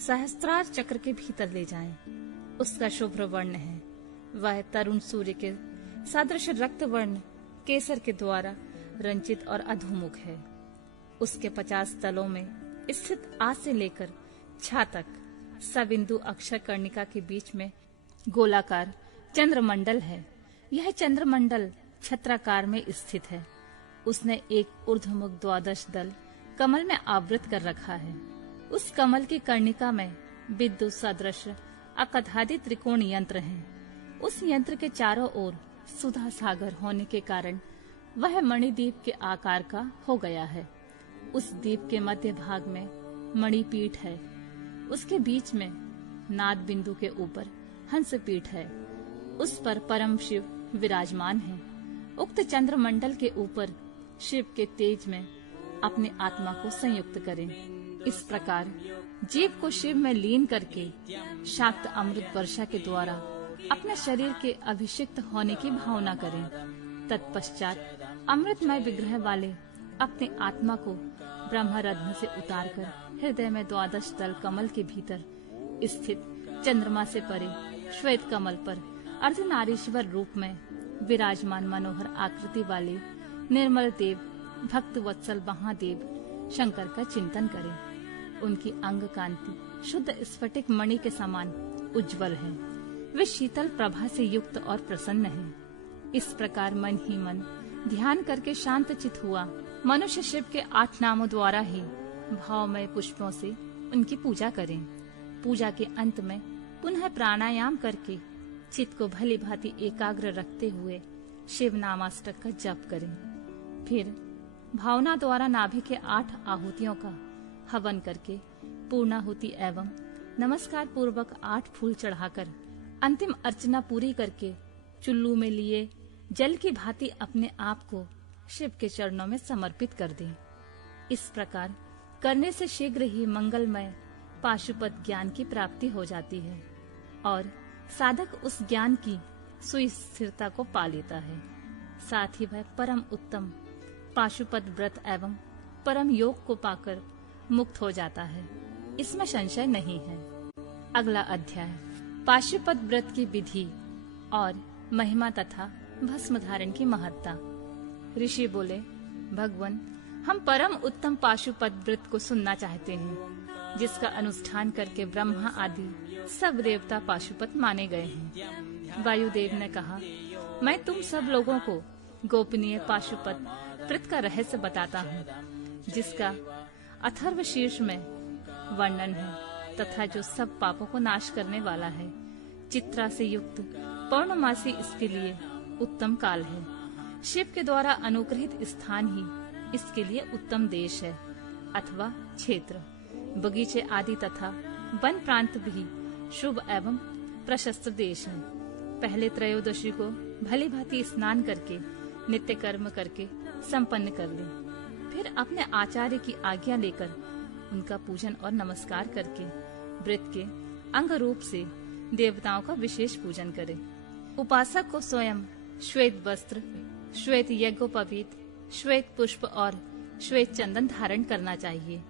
सहस्त्रार चक्र के भीतर ले जाएं। उसका शुभ्र वर्ण है, वह तरुण सूर्य के सदृश रक्त वर्ण केसर के द्वारा रंजित और अधोमुख है। उसके 50 तलों में स्थित आज से लेकर छा तक सबिंदु अक्षर कर्णिका के बीच में गोलाकार चंद्रमंडल है। यह चंद्रमंडल छत्राकार में स्थित है। उसने एक ऊर्ध्वमुख द्वादश दल कमल में आवृत कर रखा है। उस कमल की कर्णिका में विद्युत सदृश अकधादि त्रिकोण यंत्र हैं। उस यंत्र के चारों ओर सुधा सागर होने के कारण वह मणिद्वीप के आकार का हो गया है। उस द्वीप के मध्य भाग में मणिपीठ है। उसके बीच में नाद बिंदु के ऊपर हंस पीठ है। उस पर परम शिव विराजमान है। उक्त चंद्रमंडल के ऊपर शिव के तेज में अपने आत्मा को संयुक्त करें। इस प्रकार जीव को शिव में लीन करके शाक्त अमृत वर्षा के द्वारा अपने शरीर के अभिषिक्त होने की भावना करें। तत्पश्चात अमृतमय विग्रह वाले अपने आत्मा को ब्रह्मरत्न से उतारकर हृदय में द्वादश दल कमल के भीतर स्थित चंद्रमा से परे श्वेत कमल पर अर्धनारीश्वर रूप में विराजमान मनोहर आकृति वाले निर्मल देव भक्त वत्सल महादेव शंकर का चिंतन करें। उनकी अंग कांति शुद्ध स्फटिक मणि के समान उज्जवल है। वे शीतल प्रभा से युक्त और प्रसन्न है। इस प्रकार मन ही मन ध्यान करके शांत चित हुआ मनुष्य शिव के 8 नामों द्वारा ही भावमय पुष्पों से उनकी पूजा करें। पूजा के अंत में पुनः प्राणायाम करके चित्त को भली भांति एकाग्र रखते हुए शिव नामाष्टक का जप करें। फिर भावना द्वारा नाभि के 8 आहुतियों का हवन करके पूर्णाहुति एवं नमस्कार पूर्वक 8 फूल चढ़ाकर अंतिम अर्चना पूरी करके चुल्लू में लिए जल की भांति अपने आप को शिव के चरणों में समर्पित कर दें। इस प्रकार करने से शीघ्र ही मंगलमय पाशुपत ज्ञान की प्राप्ति हो जाती है और साधक उस ज्ञान की सुस्थिरता को पा लेता है। साथ ही वह परम उत्तम पाशुपत व्रत एवं परम योग को पाकर मुक्त हो जाता है। इसमें संशय नहीं है। अगला अध्याय पाशुपत व्रत की विधि और महिमा तथा भस्म धारण की महत्ता। ऋषि बोले, भगवान, हम परम उत्तम पाशुपत व्रत को सुनना चाहते हैं, जिसका अनुष्ठान करके ब्रह्मा आदि सब देवता पाशुपत माने गए हैं। वायुदेव ने कहा, मैं तुम सब लोगों को गोपनीय पाशुपत व्रत का रहस्य बताता हूँ, जिसका अथर्व शीर्ष में वर्णन है तथा जो सब पापों को नाश करने वाला है। चित्रा से युक्त पौर्णमासी इसके लिए उत्तम काल है। शिव के द्वारा अनुग्रहित स्थान ही इसके लिए उत्तम देश है अथवा क्षेत्र। बगीचे आदि तथा वन प्रांत भी शुभ एवं प्रशस्त देश है। पहले त्रयोदशी को भली भांति स्नान करके नित्य कर्म करके संपन्न कर ले। फिर अपने आचार्य की आज्ञा लेकर उनका पूजन और नमस्कार करके व्रत के अंग रूप से देवताओं का विशेष पूजन करे। उपासक को स्वयं श्वेत वस्त्र, श्वेत यज्ञोपवीत, श्वेत पुष्प और श्वेत चंदन धारण करना चाहिए।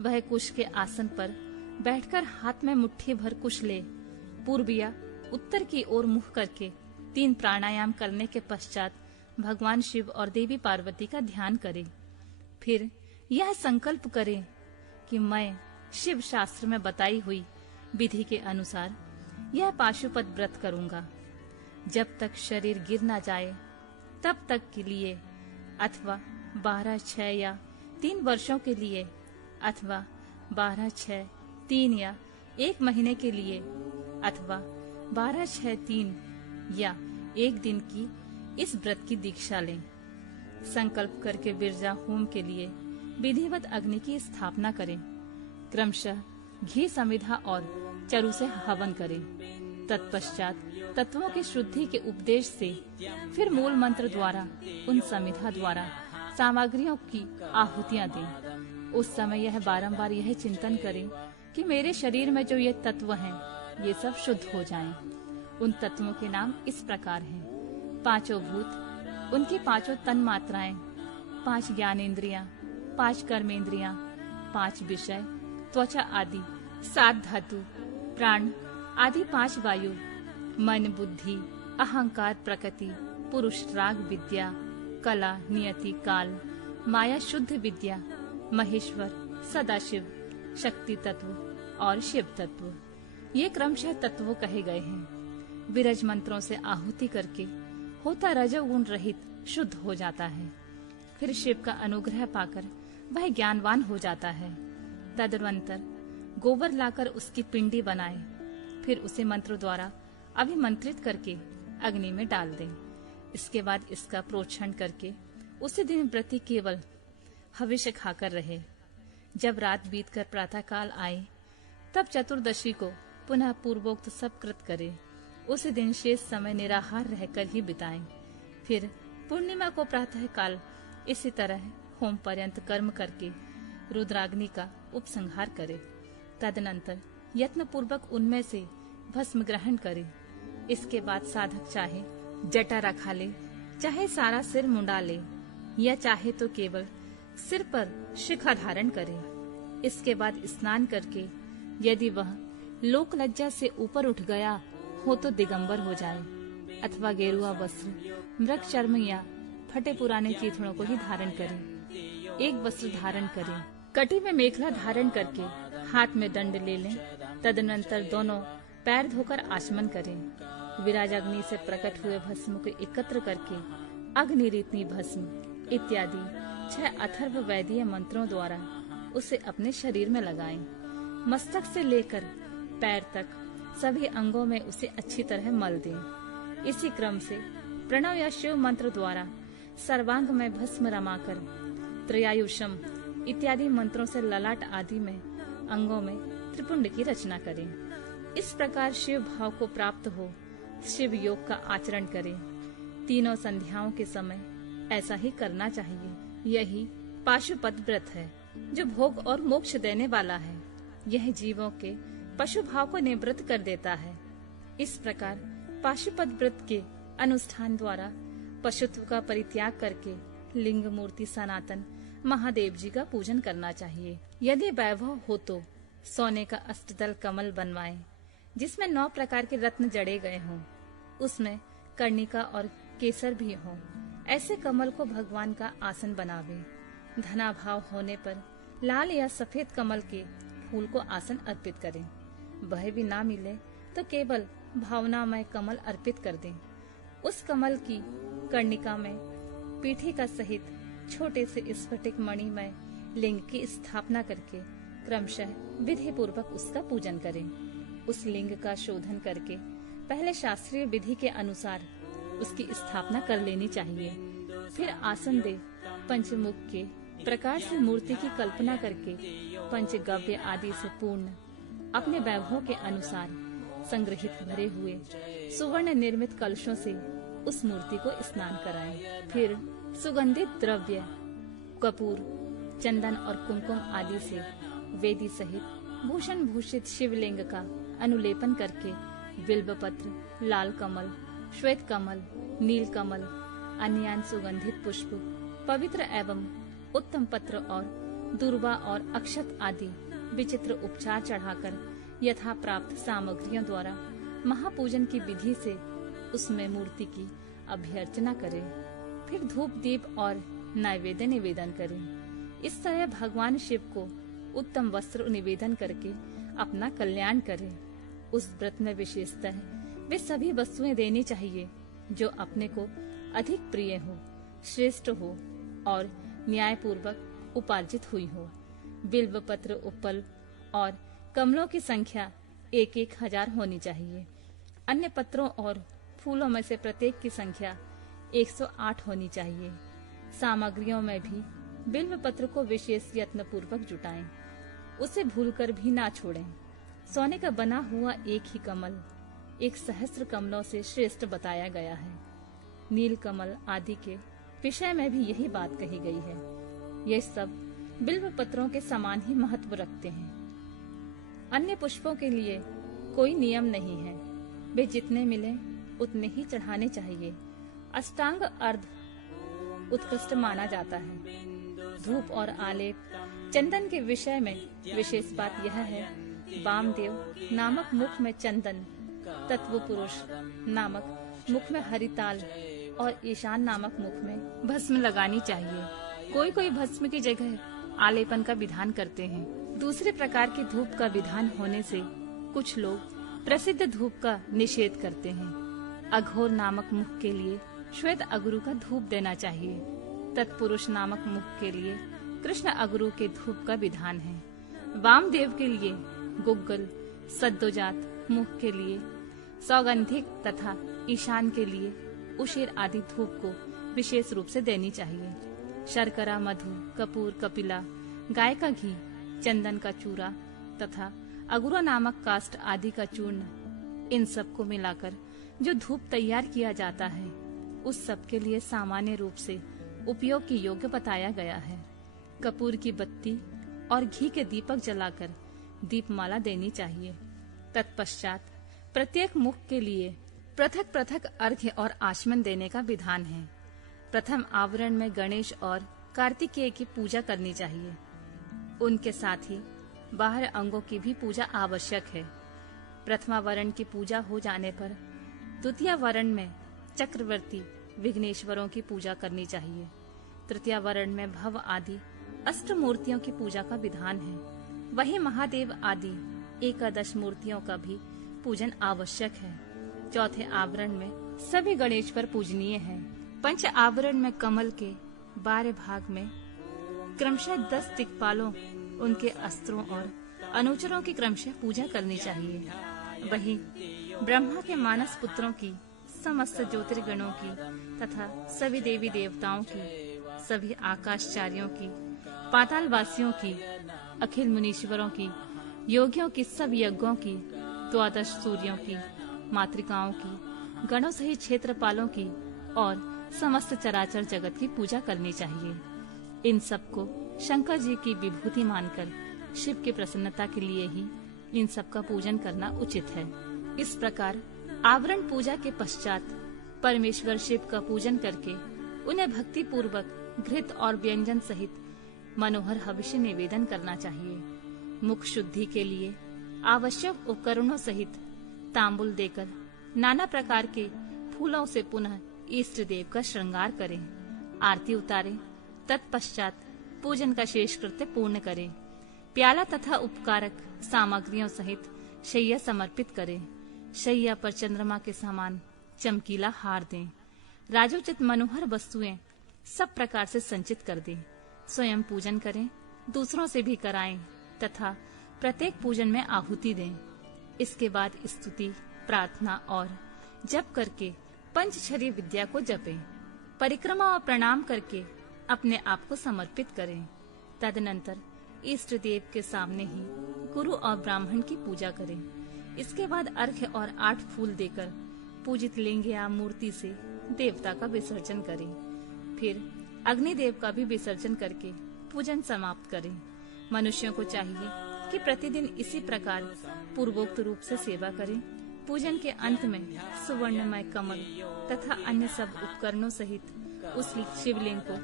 वह कुश के आसन पर बैठकर हाथ में मुट्ठी भर कुश ले पूर्व या उत्तर की ओर मुख करके 3 प्राणायाम करने के पश्चात भगवान शिव और देवी पार्वती का ध्यान करे। फिर यह संकल्प करे कि मैं शिव शास्त्र में बताई हुई विधि के अनुसार यह पाशुपत व्रत करूंगा। जब तक शरीर गिर न जाए तब तक के लिए अथवा 12, 6 या 3 वर्षों के लिए अथवा 12, 6, 3 या 1 महीने के लिए अथवा 12, 6, 3 या 1 दिन की इस व्रत की दीक्षा लें। संकल्प करके बिरजा होम के लिए विधिवत अग्नि की स्थापना करें। क्रमशः घी समिधा और चरु से हवन करें। तत्पश्चात तत्वों की शुद्धि के उपदेश से फिर मूल मंत्र द्वारा उन समिधा द्वारा सामग्रियों की आहुतियां दें। उस समय यह बारंबार यह चिंतन करें कि मेरे शरीर में जो ये तत्व हैं, ये सब शुद्ध हो जाएं। उन तत्वों के नाम इस प्रकार हैं: 5 भूत, उनकी 5 तन मात्राएं, 5 ज्ञानेंद्रियां, 5 कर्मेंद्रियां, 5 विषय, त्वचा आदि, 7 धातु, प्राण आदि, 5 वायु, मन, बुद्धि, अहंकार, प्रकृति, पुरुष, राग, विद्या, कला, नियति, काल, माया, शुद्ध विद्या, महेश्वर, सदाशिव, शक्ति तत्व और शिव तत्व। ये क्रमशः तत्वों कहे गए हैं। विरज मंत्रों से आहुति करके होता रजोगुण रहित शुद्ध हो जाता है। फिर शिव का अनुग्रह पाकर वह ज्ञानवान हो जाता है। तदनंतर गोबर लाकर उसकी पिंडी बनाए, फिर उसे मंत्र द्वारा अभिमंत्रित करके अग्नि में डाल दें। इसके बाद इसका प्रोक्षण करके उसी दिन व्रती केवल हविष्य खाकर रहे। जब रात बीतकर प्रातःकाल आए, तब चतुर्दशी को पुनः पूर्वोक्त सब कृत करे। उसी दिन शेष समय निराहार रहकर ही बिताएं। फिर पूर्णिमा को प्रातःकाल इसी तरह होम पर्यंत कर्म करके रुद्राग्नि का उपसंहार करे। तदनंतर यत्न पूर्वक उनमें से भस्म ग्रहण करे। इसके बाद साधक चाहे जटा रखा ले, चाहे सारा सिर मुंडा ले, या चाहे तो केवल सिर पर शिखा धारण करे। इसके बाद स्नान करके यदि वह लोक लज्जा से ऊपर उठ गया हो तो दिगंबर हो जाए, अथवा गेरुआ वस्त्र, मृग चर्म या फटे पुराने चीथड़ों को ही धारण करे। एक वस्त्र धारण करे, कटी में मेखला धारण करके हाथ में दंड ले लें। तदनंतर दोनों पैर धोकर आचमन करें। विराजाग्नि से प्रकट हुए भस्म को एकत्र करके अग्निरीति भस्म इत्यादि 6 अथर्व वैदिक मंत्रों द्वारा उसे अपने शरीर में लगाएं। मस्तक से लेकर पैर तक सभी अंगों में उसे अच्छी तरह मल दें। इसी क्रम से प्रणव या शिव मंत्र द्वारा सर्वांग में भस्म रमाकर त्रयायुषम इत्यादि मंत्रों से ललाट आदि में अंगों में त्रिपुंड की रचना करें। इस प्रकार शिव भाव को प्राप्त हो शिव योग का आचरण करें। तीनों संध्याओं के समय ऐसा ही करना चाहिए। यही पाशुपत व्रत है जो भोग और मोक्ष देने वाला है। यह जीवों के पशु भाव को निवृत्त कर देता है। इस प्रकार पाशुपत व्रत के अनुष्ठान द्वारा पशुत्व का परित्याग करके लिंग मूर्ति सनातन महादेव जी का पूजन करना चाहिए। यदि वैभव हो तो सोने का अष्टदल कमल बनवाएं, जिसमें 9 प्रकार के रत्न जड़े गए हों, उसमें कर्णिका और केसर भी हों। ऐसे कमल को भगवान का आसन बनावे। धनाभाव होने पर लाल या सफेद कमल के फूल को आसन अर्पित करें। वह भी ना मिले तो केवल भावनामय कमल अर्पित कर दें। उस कमल की कर्णिका में पीठिका सहित छोटे से स्फटिक मणि में लिंग की स्थापना करके क्रमशः विधि पूर्वक उसका पूजन करें। उस लिंग का शोधन करके पहले शास्त्रीय विधि के अनुसार उसकी स्थापना कर लेनी चाहिए। फिर आसन दे पंचमुख के प्रकार से मूर्ति की कल्पना करके पंचगव्य आदि से पूर्ण अपने वैभव के अनुसार संग्रहित भरे हुए सुवर्ण निर्मित कलशों से उस मूर्ति को स्नान कराएं। फिर सुगंधित द्रव्य कपूर, चंदन और कुमकुम आदि से वेदी सहित भूषण भूषित शिवलिंग का अनुलेपन करके बिल्व पत्र, लाल कमल, श्वेत कमल, नील कमल, अन्यान सुगंधित पुष्प, पवित्र एवं उत्तम पत्र और दूर्वा और अक्षत आदि विचित्र उपचार चढ़ाकर यथा प्राप्त सामग्रियों द्वारा महापूजन की विधि से उसमें मूर्ति की अभ्यर्चना करें। फिर धूप दीप और नैवेद्य निवेदन करें। इस तरह भगवान शिव को उत्तम वस्त्र निवेदन करके अपना कल्याण करें। उस व्रत में विशेषतः वे सभी वस्तुएं देनी चाहिए जो अपने को अधिक प्रिय हो, श्रेष्ठ हो और न्याय पूर्वक उपार्जित हुई हो। बिल्व पत्र, उपल और कमलों की संख्या 1,000 होनी चाहिए। अन्य पत्रों और फूलों में से प्रत्येक की संख्या 108 होनी चाहिए। सामग्रियों में भी बिल्व पत्र को विशेष यत्न पूर्वक जुटाएं, उसे भूलकर भी ना छोड़ें। सोने का बना हुआ एक ही कमल 1,000 कमलों से श्रेष्ठ बताया गया है। नील कमल आदि के विषय में भी यही बात कही गई है। ये सब बिल्व पत्रों के समान ही महत्व रखते हैं। अन्य पुष्पों के लिए कोई नियम नहीं है, वे जितने मिले उतने ही चढ़ाने चाहिए। अष्टांग अर्ध उत्कृष्ट माना जाता है। धूप और आलेप, चंदन के विषय में विशेष बात यह है, वामदेव नामक मुख में चंदन, तत्व पुरुष नामक मुख में हरिताल और ईशान नामक मुख में भस्म लगानी चाहिए। कोई कोई भस्म की जगह आलेपन का विधान करते हैं। दूसरे प्रकार के धूप का विधान होने से कुछ लोग प्रसिद्ध धूप का निषेध करते हैं। अघोर नामक मुख के लिए श्वेत अगरू का धूप देना चाहिए। तत्पुरुष नामक मुख के लिए कृष्ण अगरू के धूप का विधान है। वामदेव के लिए गुग्गल, सद्योजात मुख के लिए सौगंधिक तथा ईशान के लिए उशीर आदि धूप को विशेष रूप से देनी चाहिए। शर्करा, मधु, कपूर, कपिला, गाय का घी, चंदन का चूरा तथा अगुरा नामक काष्ठ आदि का चूर्ण, इन सब को मिलाकर जो धूप तैयार किया जाता है उस सब के लिए सामान्य रूप से उपयोग के योग्य बताया गया है। कपूर की बत्ती और घी के दीपक जलाकर दीपमाला देनी चाहिए। तत्पश्चात प्रत्येक मुख के लिए पृथक पृथक अर्घ्य और आचमन देने का विधान है। प्रथम आवरण में गणेश और कार्तिकेय की पूजा करनी चाहिए। उनके साथ ही बाहर अंगों की भी पूजा आवश्यक है। प्रथमा वरण की पूजा हो जाने पर द्वितीय वरण में चक्रवर्ती विघ्नेश्वरों की पूजा करनी चाहिए। तृतीय वरण में भव आदि अष्ट मूर्तियों की पूजा का विधान है। वही महादेव आदि एकादश मूर्तियों का भी पूजन आवश्यक है। चौथे आवरण में सभी गणेश पर पूजनीय है। पंच आवरण में कमल के 12 भाग में क्रमशः 10 दिक्पालों, उनके अस्त्रों और अनुचरों की क्रमशः पूजा करनी चाहिए। वही ब्रह्मा के मानस पुत्रों की, समस्त ज्योतिर्गणों की तथा सभी देवी देवताओं की, सभी आकाशचार्यों की, पातालवासियों की, अखिल मुनीश्वरों की, योगियों की, सब यज्ञों की, 12 सूर्यों की, मातृकाओं की, गणों सहित क्षेत्रपालों की और समस्त चराचर जगत की पूजा करनी चाहिए। इन सबको शंकर जी की विभूति मानकर शिव की प्रसन्नता के लिए ही इन सब का पूजन करना उचित है। इस प्रकार आवरण पूजा के पश्चात परमेश्वर शिव का पूजन करके उन्हें भक्ति पूर्वक घृत और व्यंजन सहित मनोहर हविष्य निवेदन करना चाहिए। मुख शुद्धि के लिए आवश्यक उपकरणों सहित तांबुल देकर नाना प्रकार के फूलों से पुनः इष्ट देव का श्रृंगार करें, आरती उतारें। तत्पश्चात पूजन का शेष कृत्य पूर्ण करें। प्याला तथा उपकारक सामग्रियों सहित शैया समर्पित करें। शैया पर चंद्रमा के समान चमकीला हार दें। राजोचित मनोहर वस्तुएं सब प्रकार से संचित कर दें। स्वयं पूजन करें, दूसरों से भी कराएं तथा प्रत्येक पूजन में आहुति दें। इसके बाद स्तुति, प्रार्थना और जप करके पंचछरी विद्या को जपें। परिक्रमा और प्रणाम करके अपने आप को समर्पित करें। तदनंतर इष्ट देव के सामने ही गुरु और ब्राह्मण की पूजा करें। इसके बाद अर्घ्य और 8 फूल देकर पूजित लिंग या मूर्ति से देवता का विसर्जन करें। फिर अग्निदेव का भी विसर्जन करके पूजन समाप्त करें। मनुष्यों को चाहिए कि प्रतिदिन इसी प्रकार पूर्वोक्त रूप से सेवा करें। पूजन के अंत में सुवर्णमय कमल तथा अन्य सब उपकरणों सहित उस शिवलिंग को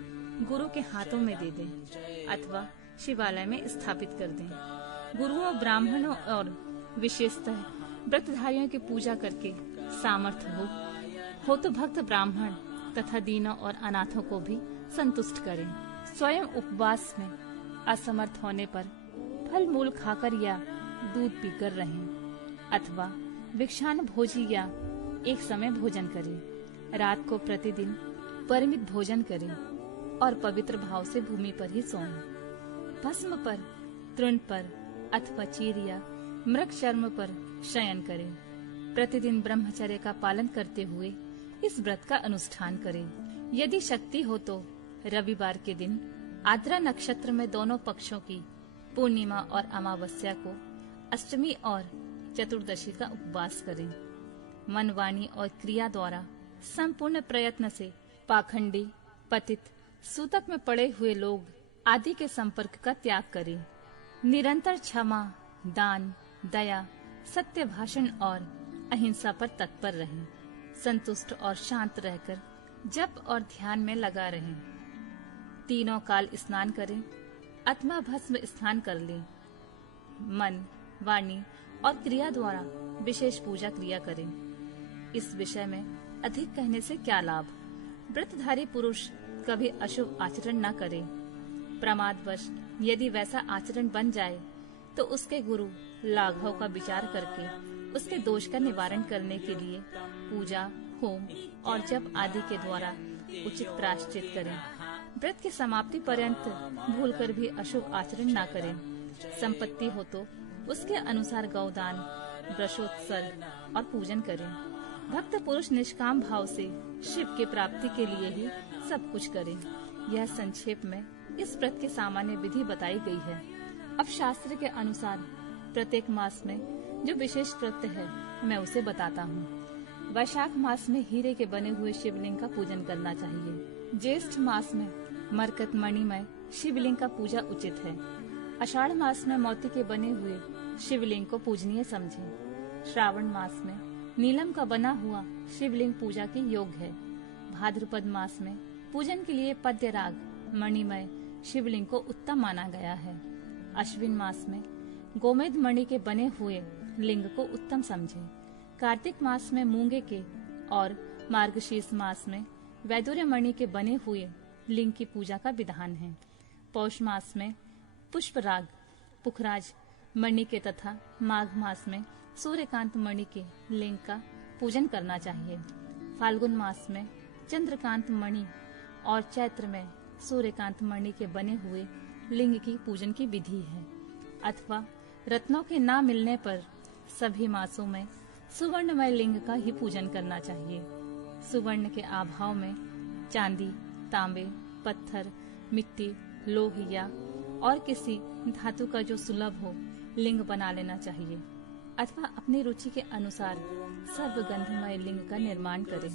गुरु के हाथों में दे दें अथवा शिवालय में स्थापित कर दें। गुरुओं, ब्राह्मणों और विशेषतः व्रतधारियों की पूजा करके सामर्थ्य हो तो भक्त ब्राह्मण तथा दीनों और अनाथों को भी संतुष्ट करें। स्वयं उपवास में असमर्थ होने पर फल मूल खाकर या दूध पीकर रहें अथवा भिक्षान भोजी या एक समय भोजन करें। रात को प्रतिदिन परिमित भोजन करें और पवित्र भाव से भूमि पर ही सोएं। भस्म पर, तृण पर अथवा चीर या मृग चर्म पर शयन करें। प्रतिदिन ब्रह्मचर्य का पालन करते हुए इस व्रत का अनुष्ठान करें। यदि शक्ति हो तो रविवार के दिन आद्रा नक्षत्र में दोनों पक्षों की पूर्णिमा और अमावस्या को, अष्टमी और चतुर्दशी का उपवास करें। मन, वाणी और क्रिया द्वारा संपूर्ण प्रयत्न से पाखंडी, पतित, सूतक में पड़े हुए लोग आदि के संपर्क का त्याग करें। निरंतर क्षमा, दान, दया, सत्य भाषण और अहिंसा पर तत्पर रहें। संतुष्ट और शांत रहकर जप और ध्यान में लगा रहें। तीनों काल स्नान करें, आत्मा भस्म स्नान कर लें। मन, वाणी और क्रिया द्वारा विशेष पूजा क्रिया करें। इस विषय में अधिक कहने से क्या लाभ। व्रतधारी पुरुष कभी अशुभ आचरण न करे। प्रमादवश यदि वैसा आचरण बन जाए तो उसके गुरु लाघव का विचार करके उसके दोष का निवारण करने के लिए पूजा, होम और जप आदि के द्वारा उचित प्रायश्चित करें। व्रत की समाप्ति पर्यंत भूलकर भी अशुभ आचरण न करें। संपत्ति हो तो उसके अनुसार गौदान, वृषोत्सर्ग और पूजन करें। भक्त पुरुष निष्काम भाव से शिव की प्राप्ति के लिए ही सब कुछ करें। यह संक्षेप में इस व्रत की सामान्य विधि बताई गई है। अब शास्त्र के अनुसार प्रत्येक मास में जो विशेष व्रत है मैं उसे बताता हूँ। वैशाख मास में हीरे के बने हुए शिवलिंग का पूजन करना चाहिए। ज्येष्ठ मास में मरकत मणिमय शिवलिंग का पूजा उचित है। आषाढ़ मास में मोती के बने हुए शिवलिंग को पूजनीय समझें। श्रावण मास में नीलम का बना हुआ शिवलिंग पूजा के योग्य है। भाद्रपद मास में पूजन के लिए पद्य राग मणिमय शिवलिंग को उत्तम माना गया है। अश्विन मास में गोमेद मणि के बने हुए लिंग को उत्तम समझें। कार्तिक मास में मूंगे के और मार्गशीर्ष मास में वैदुर्य मणि के बने हुए लिंग की पूजा का विधान है। पौष मास में पुष्पराग पुखराज मणि के तथा माघ मास में सूर्यकांत मणि के लिंग का पूजन करना चाहिए। फाल्गुन मास में चंद्रकांत मणि और चैत्र में सूर्यकांत मणि के बने हुए लिंग की पूजन की विधि है। अथवा रत्नों के ना मिलने पर सभी मासों में सुवर्णमय लिंग का ही पूजन करना चाहिए। सुवर्ण के अभाव में चांदी, तांबे, पत्थर, मिट्टी, लोह या और किसी धातु का जो सुलभ हो लिंग बना लेना चाहिए। अथवा अपनी रुचि के अनुसार सर्वगंधमय लिंग का निर्माण करें।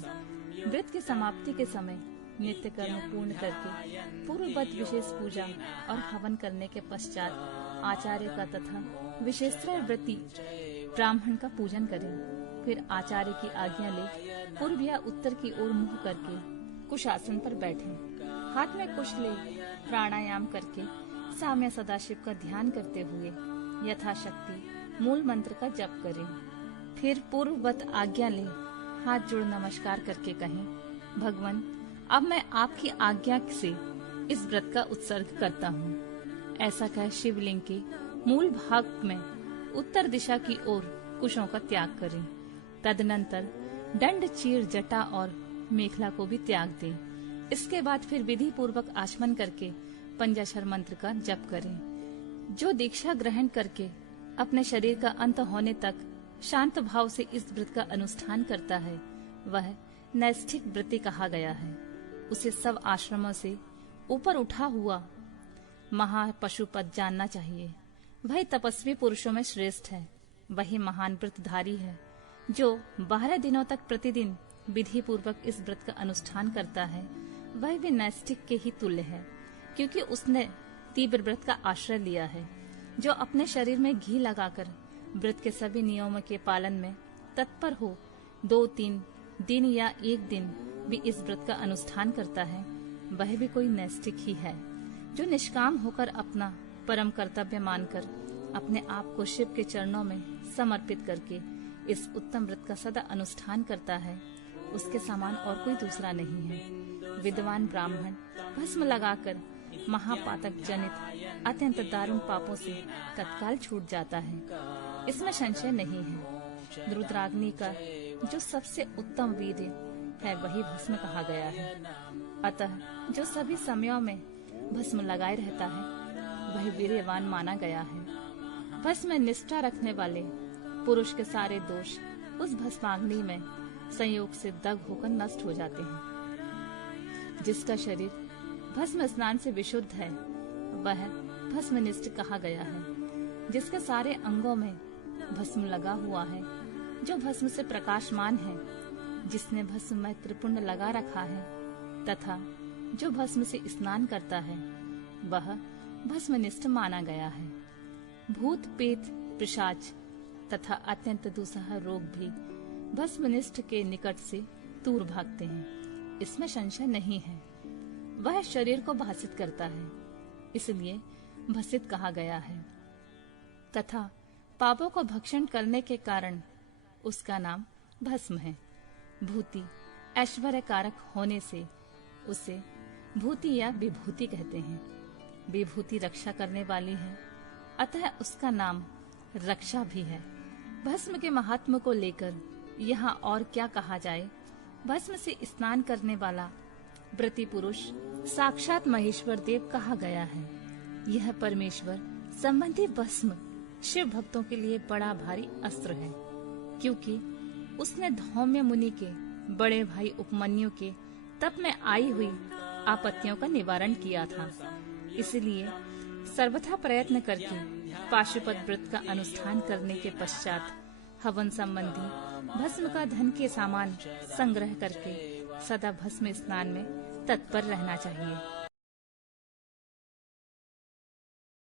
व्रत की समाप्ति के समय नित्य कर्म पूर्ण करके पूर्ववत विशेष पूजा और हवन करने के पश्चात आचार्य का तथा विशेषतर व्रती ब्राह्मण का पूजन करें। फिर आचार्य की आज्ञा ले पूर्व या उत्तर की ओर मुंह करके कुशासन पर बैठें। हाथ में कुश ले प्राणायाम करके साम्य सदाशिव का ध्यान करते हुए यथाशक्ति मूल मंत्र का जप करें। फिर पूर्ववत आज्ञा ले हाथ जोड़ नमस्कार करके कहें, भगवान अब मैं आपकी आज्ञा से इस व्रत का उत्सर्ग करता हूँ। ऐसा कह शिवलिंग के मूल भाग में उत्तर दिशा की ओर कुशों का त्याग करें। तदनंतर दंड, चीर, जटा और मेखला को भी त्याग दें। इसके बाद फिर विधि पूर्वक आचमन करके पंचाक्षर मंत्र का जप करें। जो दीक्षा ग्रहण करके अपने शरीर का अंत होने तक शांत भाव से इस व्रत का अनुष्ठान करता है वह नैष्ठिक व्रती कहा गया है। उसे सब आश्रमों से ऊपर उठा हुआ महापशुपद जानना चाहिए। वही तपस्वी पुरुषों में श्रेष्ठ है। वही महान व्रतधारी है जो 12 दिनों तक प्रतिदिन विधि पूर्वक इस व्रत का अनुष्ठान करता है। वह भी नैष्ठिक के ही तुल्य है, क्योंकि उसने तीव्र व्रत का आश्रय लिया है। जो अपने शरीर में घी लगाकर व्रत के सभी नियमों के पालन में तत्पर हो, 2-3 दिन या 1 दिन भी इस व्रत का अनुष्ठान करता है, वह भी कोई नैष्ठिक ही है। जो निष्काम होकर अपना परम कर्तव्य मानकर अपने आप को शिव के चरणों में समर्पित करके इस उत्तम व्रत का सदा अनुष्ठान करता है, उसके समान और कोई दूसरा नहीं है। विद्वान ब्राह्मण भस्म लगाकर महापातक जनित अत्यंत दारुण पापों से तत्काल छूट जाता है, इसमें संशय नहीं है। रुद्राग्नि का जो सबसे उत्तम वीर्य है वही भस्म कहा गया है। अतः जो सभी समयों में भस्म लगाए रहता है वही वीर्यवान माना गया है। भस्म में निष्ठा रखने वाले पुरुष के सारे दोष उस भस्माग्नि में संयोग से दग होकर नष्ट हो जाते हैं। जिसका शरीर भस्म स्नान से विशुद्ध है वह भस्मनिष्ठ कहा गया है। जिसके सारे अंगों में भस्म लगा हुआ है, जो भस्म से प्रकाशमान है, जिसने भस्म में त्रिपुंड लगा रखा है तथा जो भस्म से स्नान करता है वह भस्मनिष्ठ माना गया है। भूत, पेट, पिशाच तथा अत्यंत दुस्सह रोग भी भस्मनिष्ठ के निकट से दूर भागते हैं, इसमें संशय नहीं है। वह शरीर को भासित करता है, इसलिए भसित कहा गया है तथा पापों को भक्षण करने के कारण उसका नाम भस्म है। भूति ऐश्वर्य कारक होने से उसे भूति या विभूति कहते हैं। विभूति रक्षा करने वाली है, अतः उसका नाम रक्षा भी है। भस्म के महात्म को लेकर यहाँ और क्या कहा जाए, भस्म से स्नान करने वाला व्रती पुरुष साक्षात महेश्वर देव कहा गया है। यह परमेश्वर संबंधी भस्म शिव भक्तों के लिए बड़ा भारी अस्त्र है, क्योंकि उसने धौम्य मुनि के बड़े भाई उपमन्यु के तप में आई हुई आपत्तियों का निवारण किया था। इसलिए सर्वथा प्रयत्न करके पाशुपत व्रत का अनुष्ठान करने के पश्चात हवन संबंधी भस्म का धन के सामान संग्रह करके सदा भस्म स्नान में तत्पर रहना चाहिए।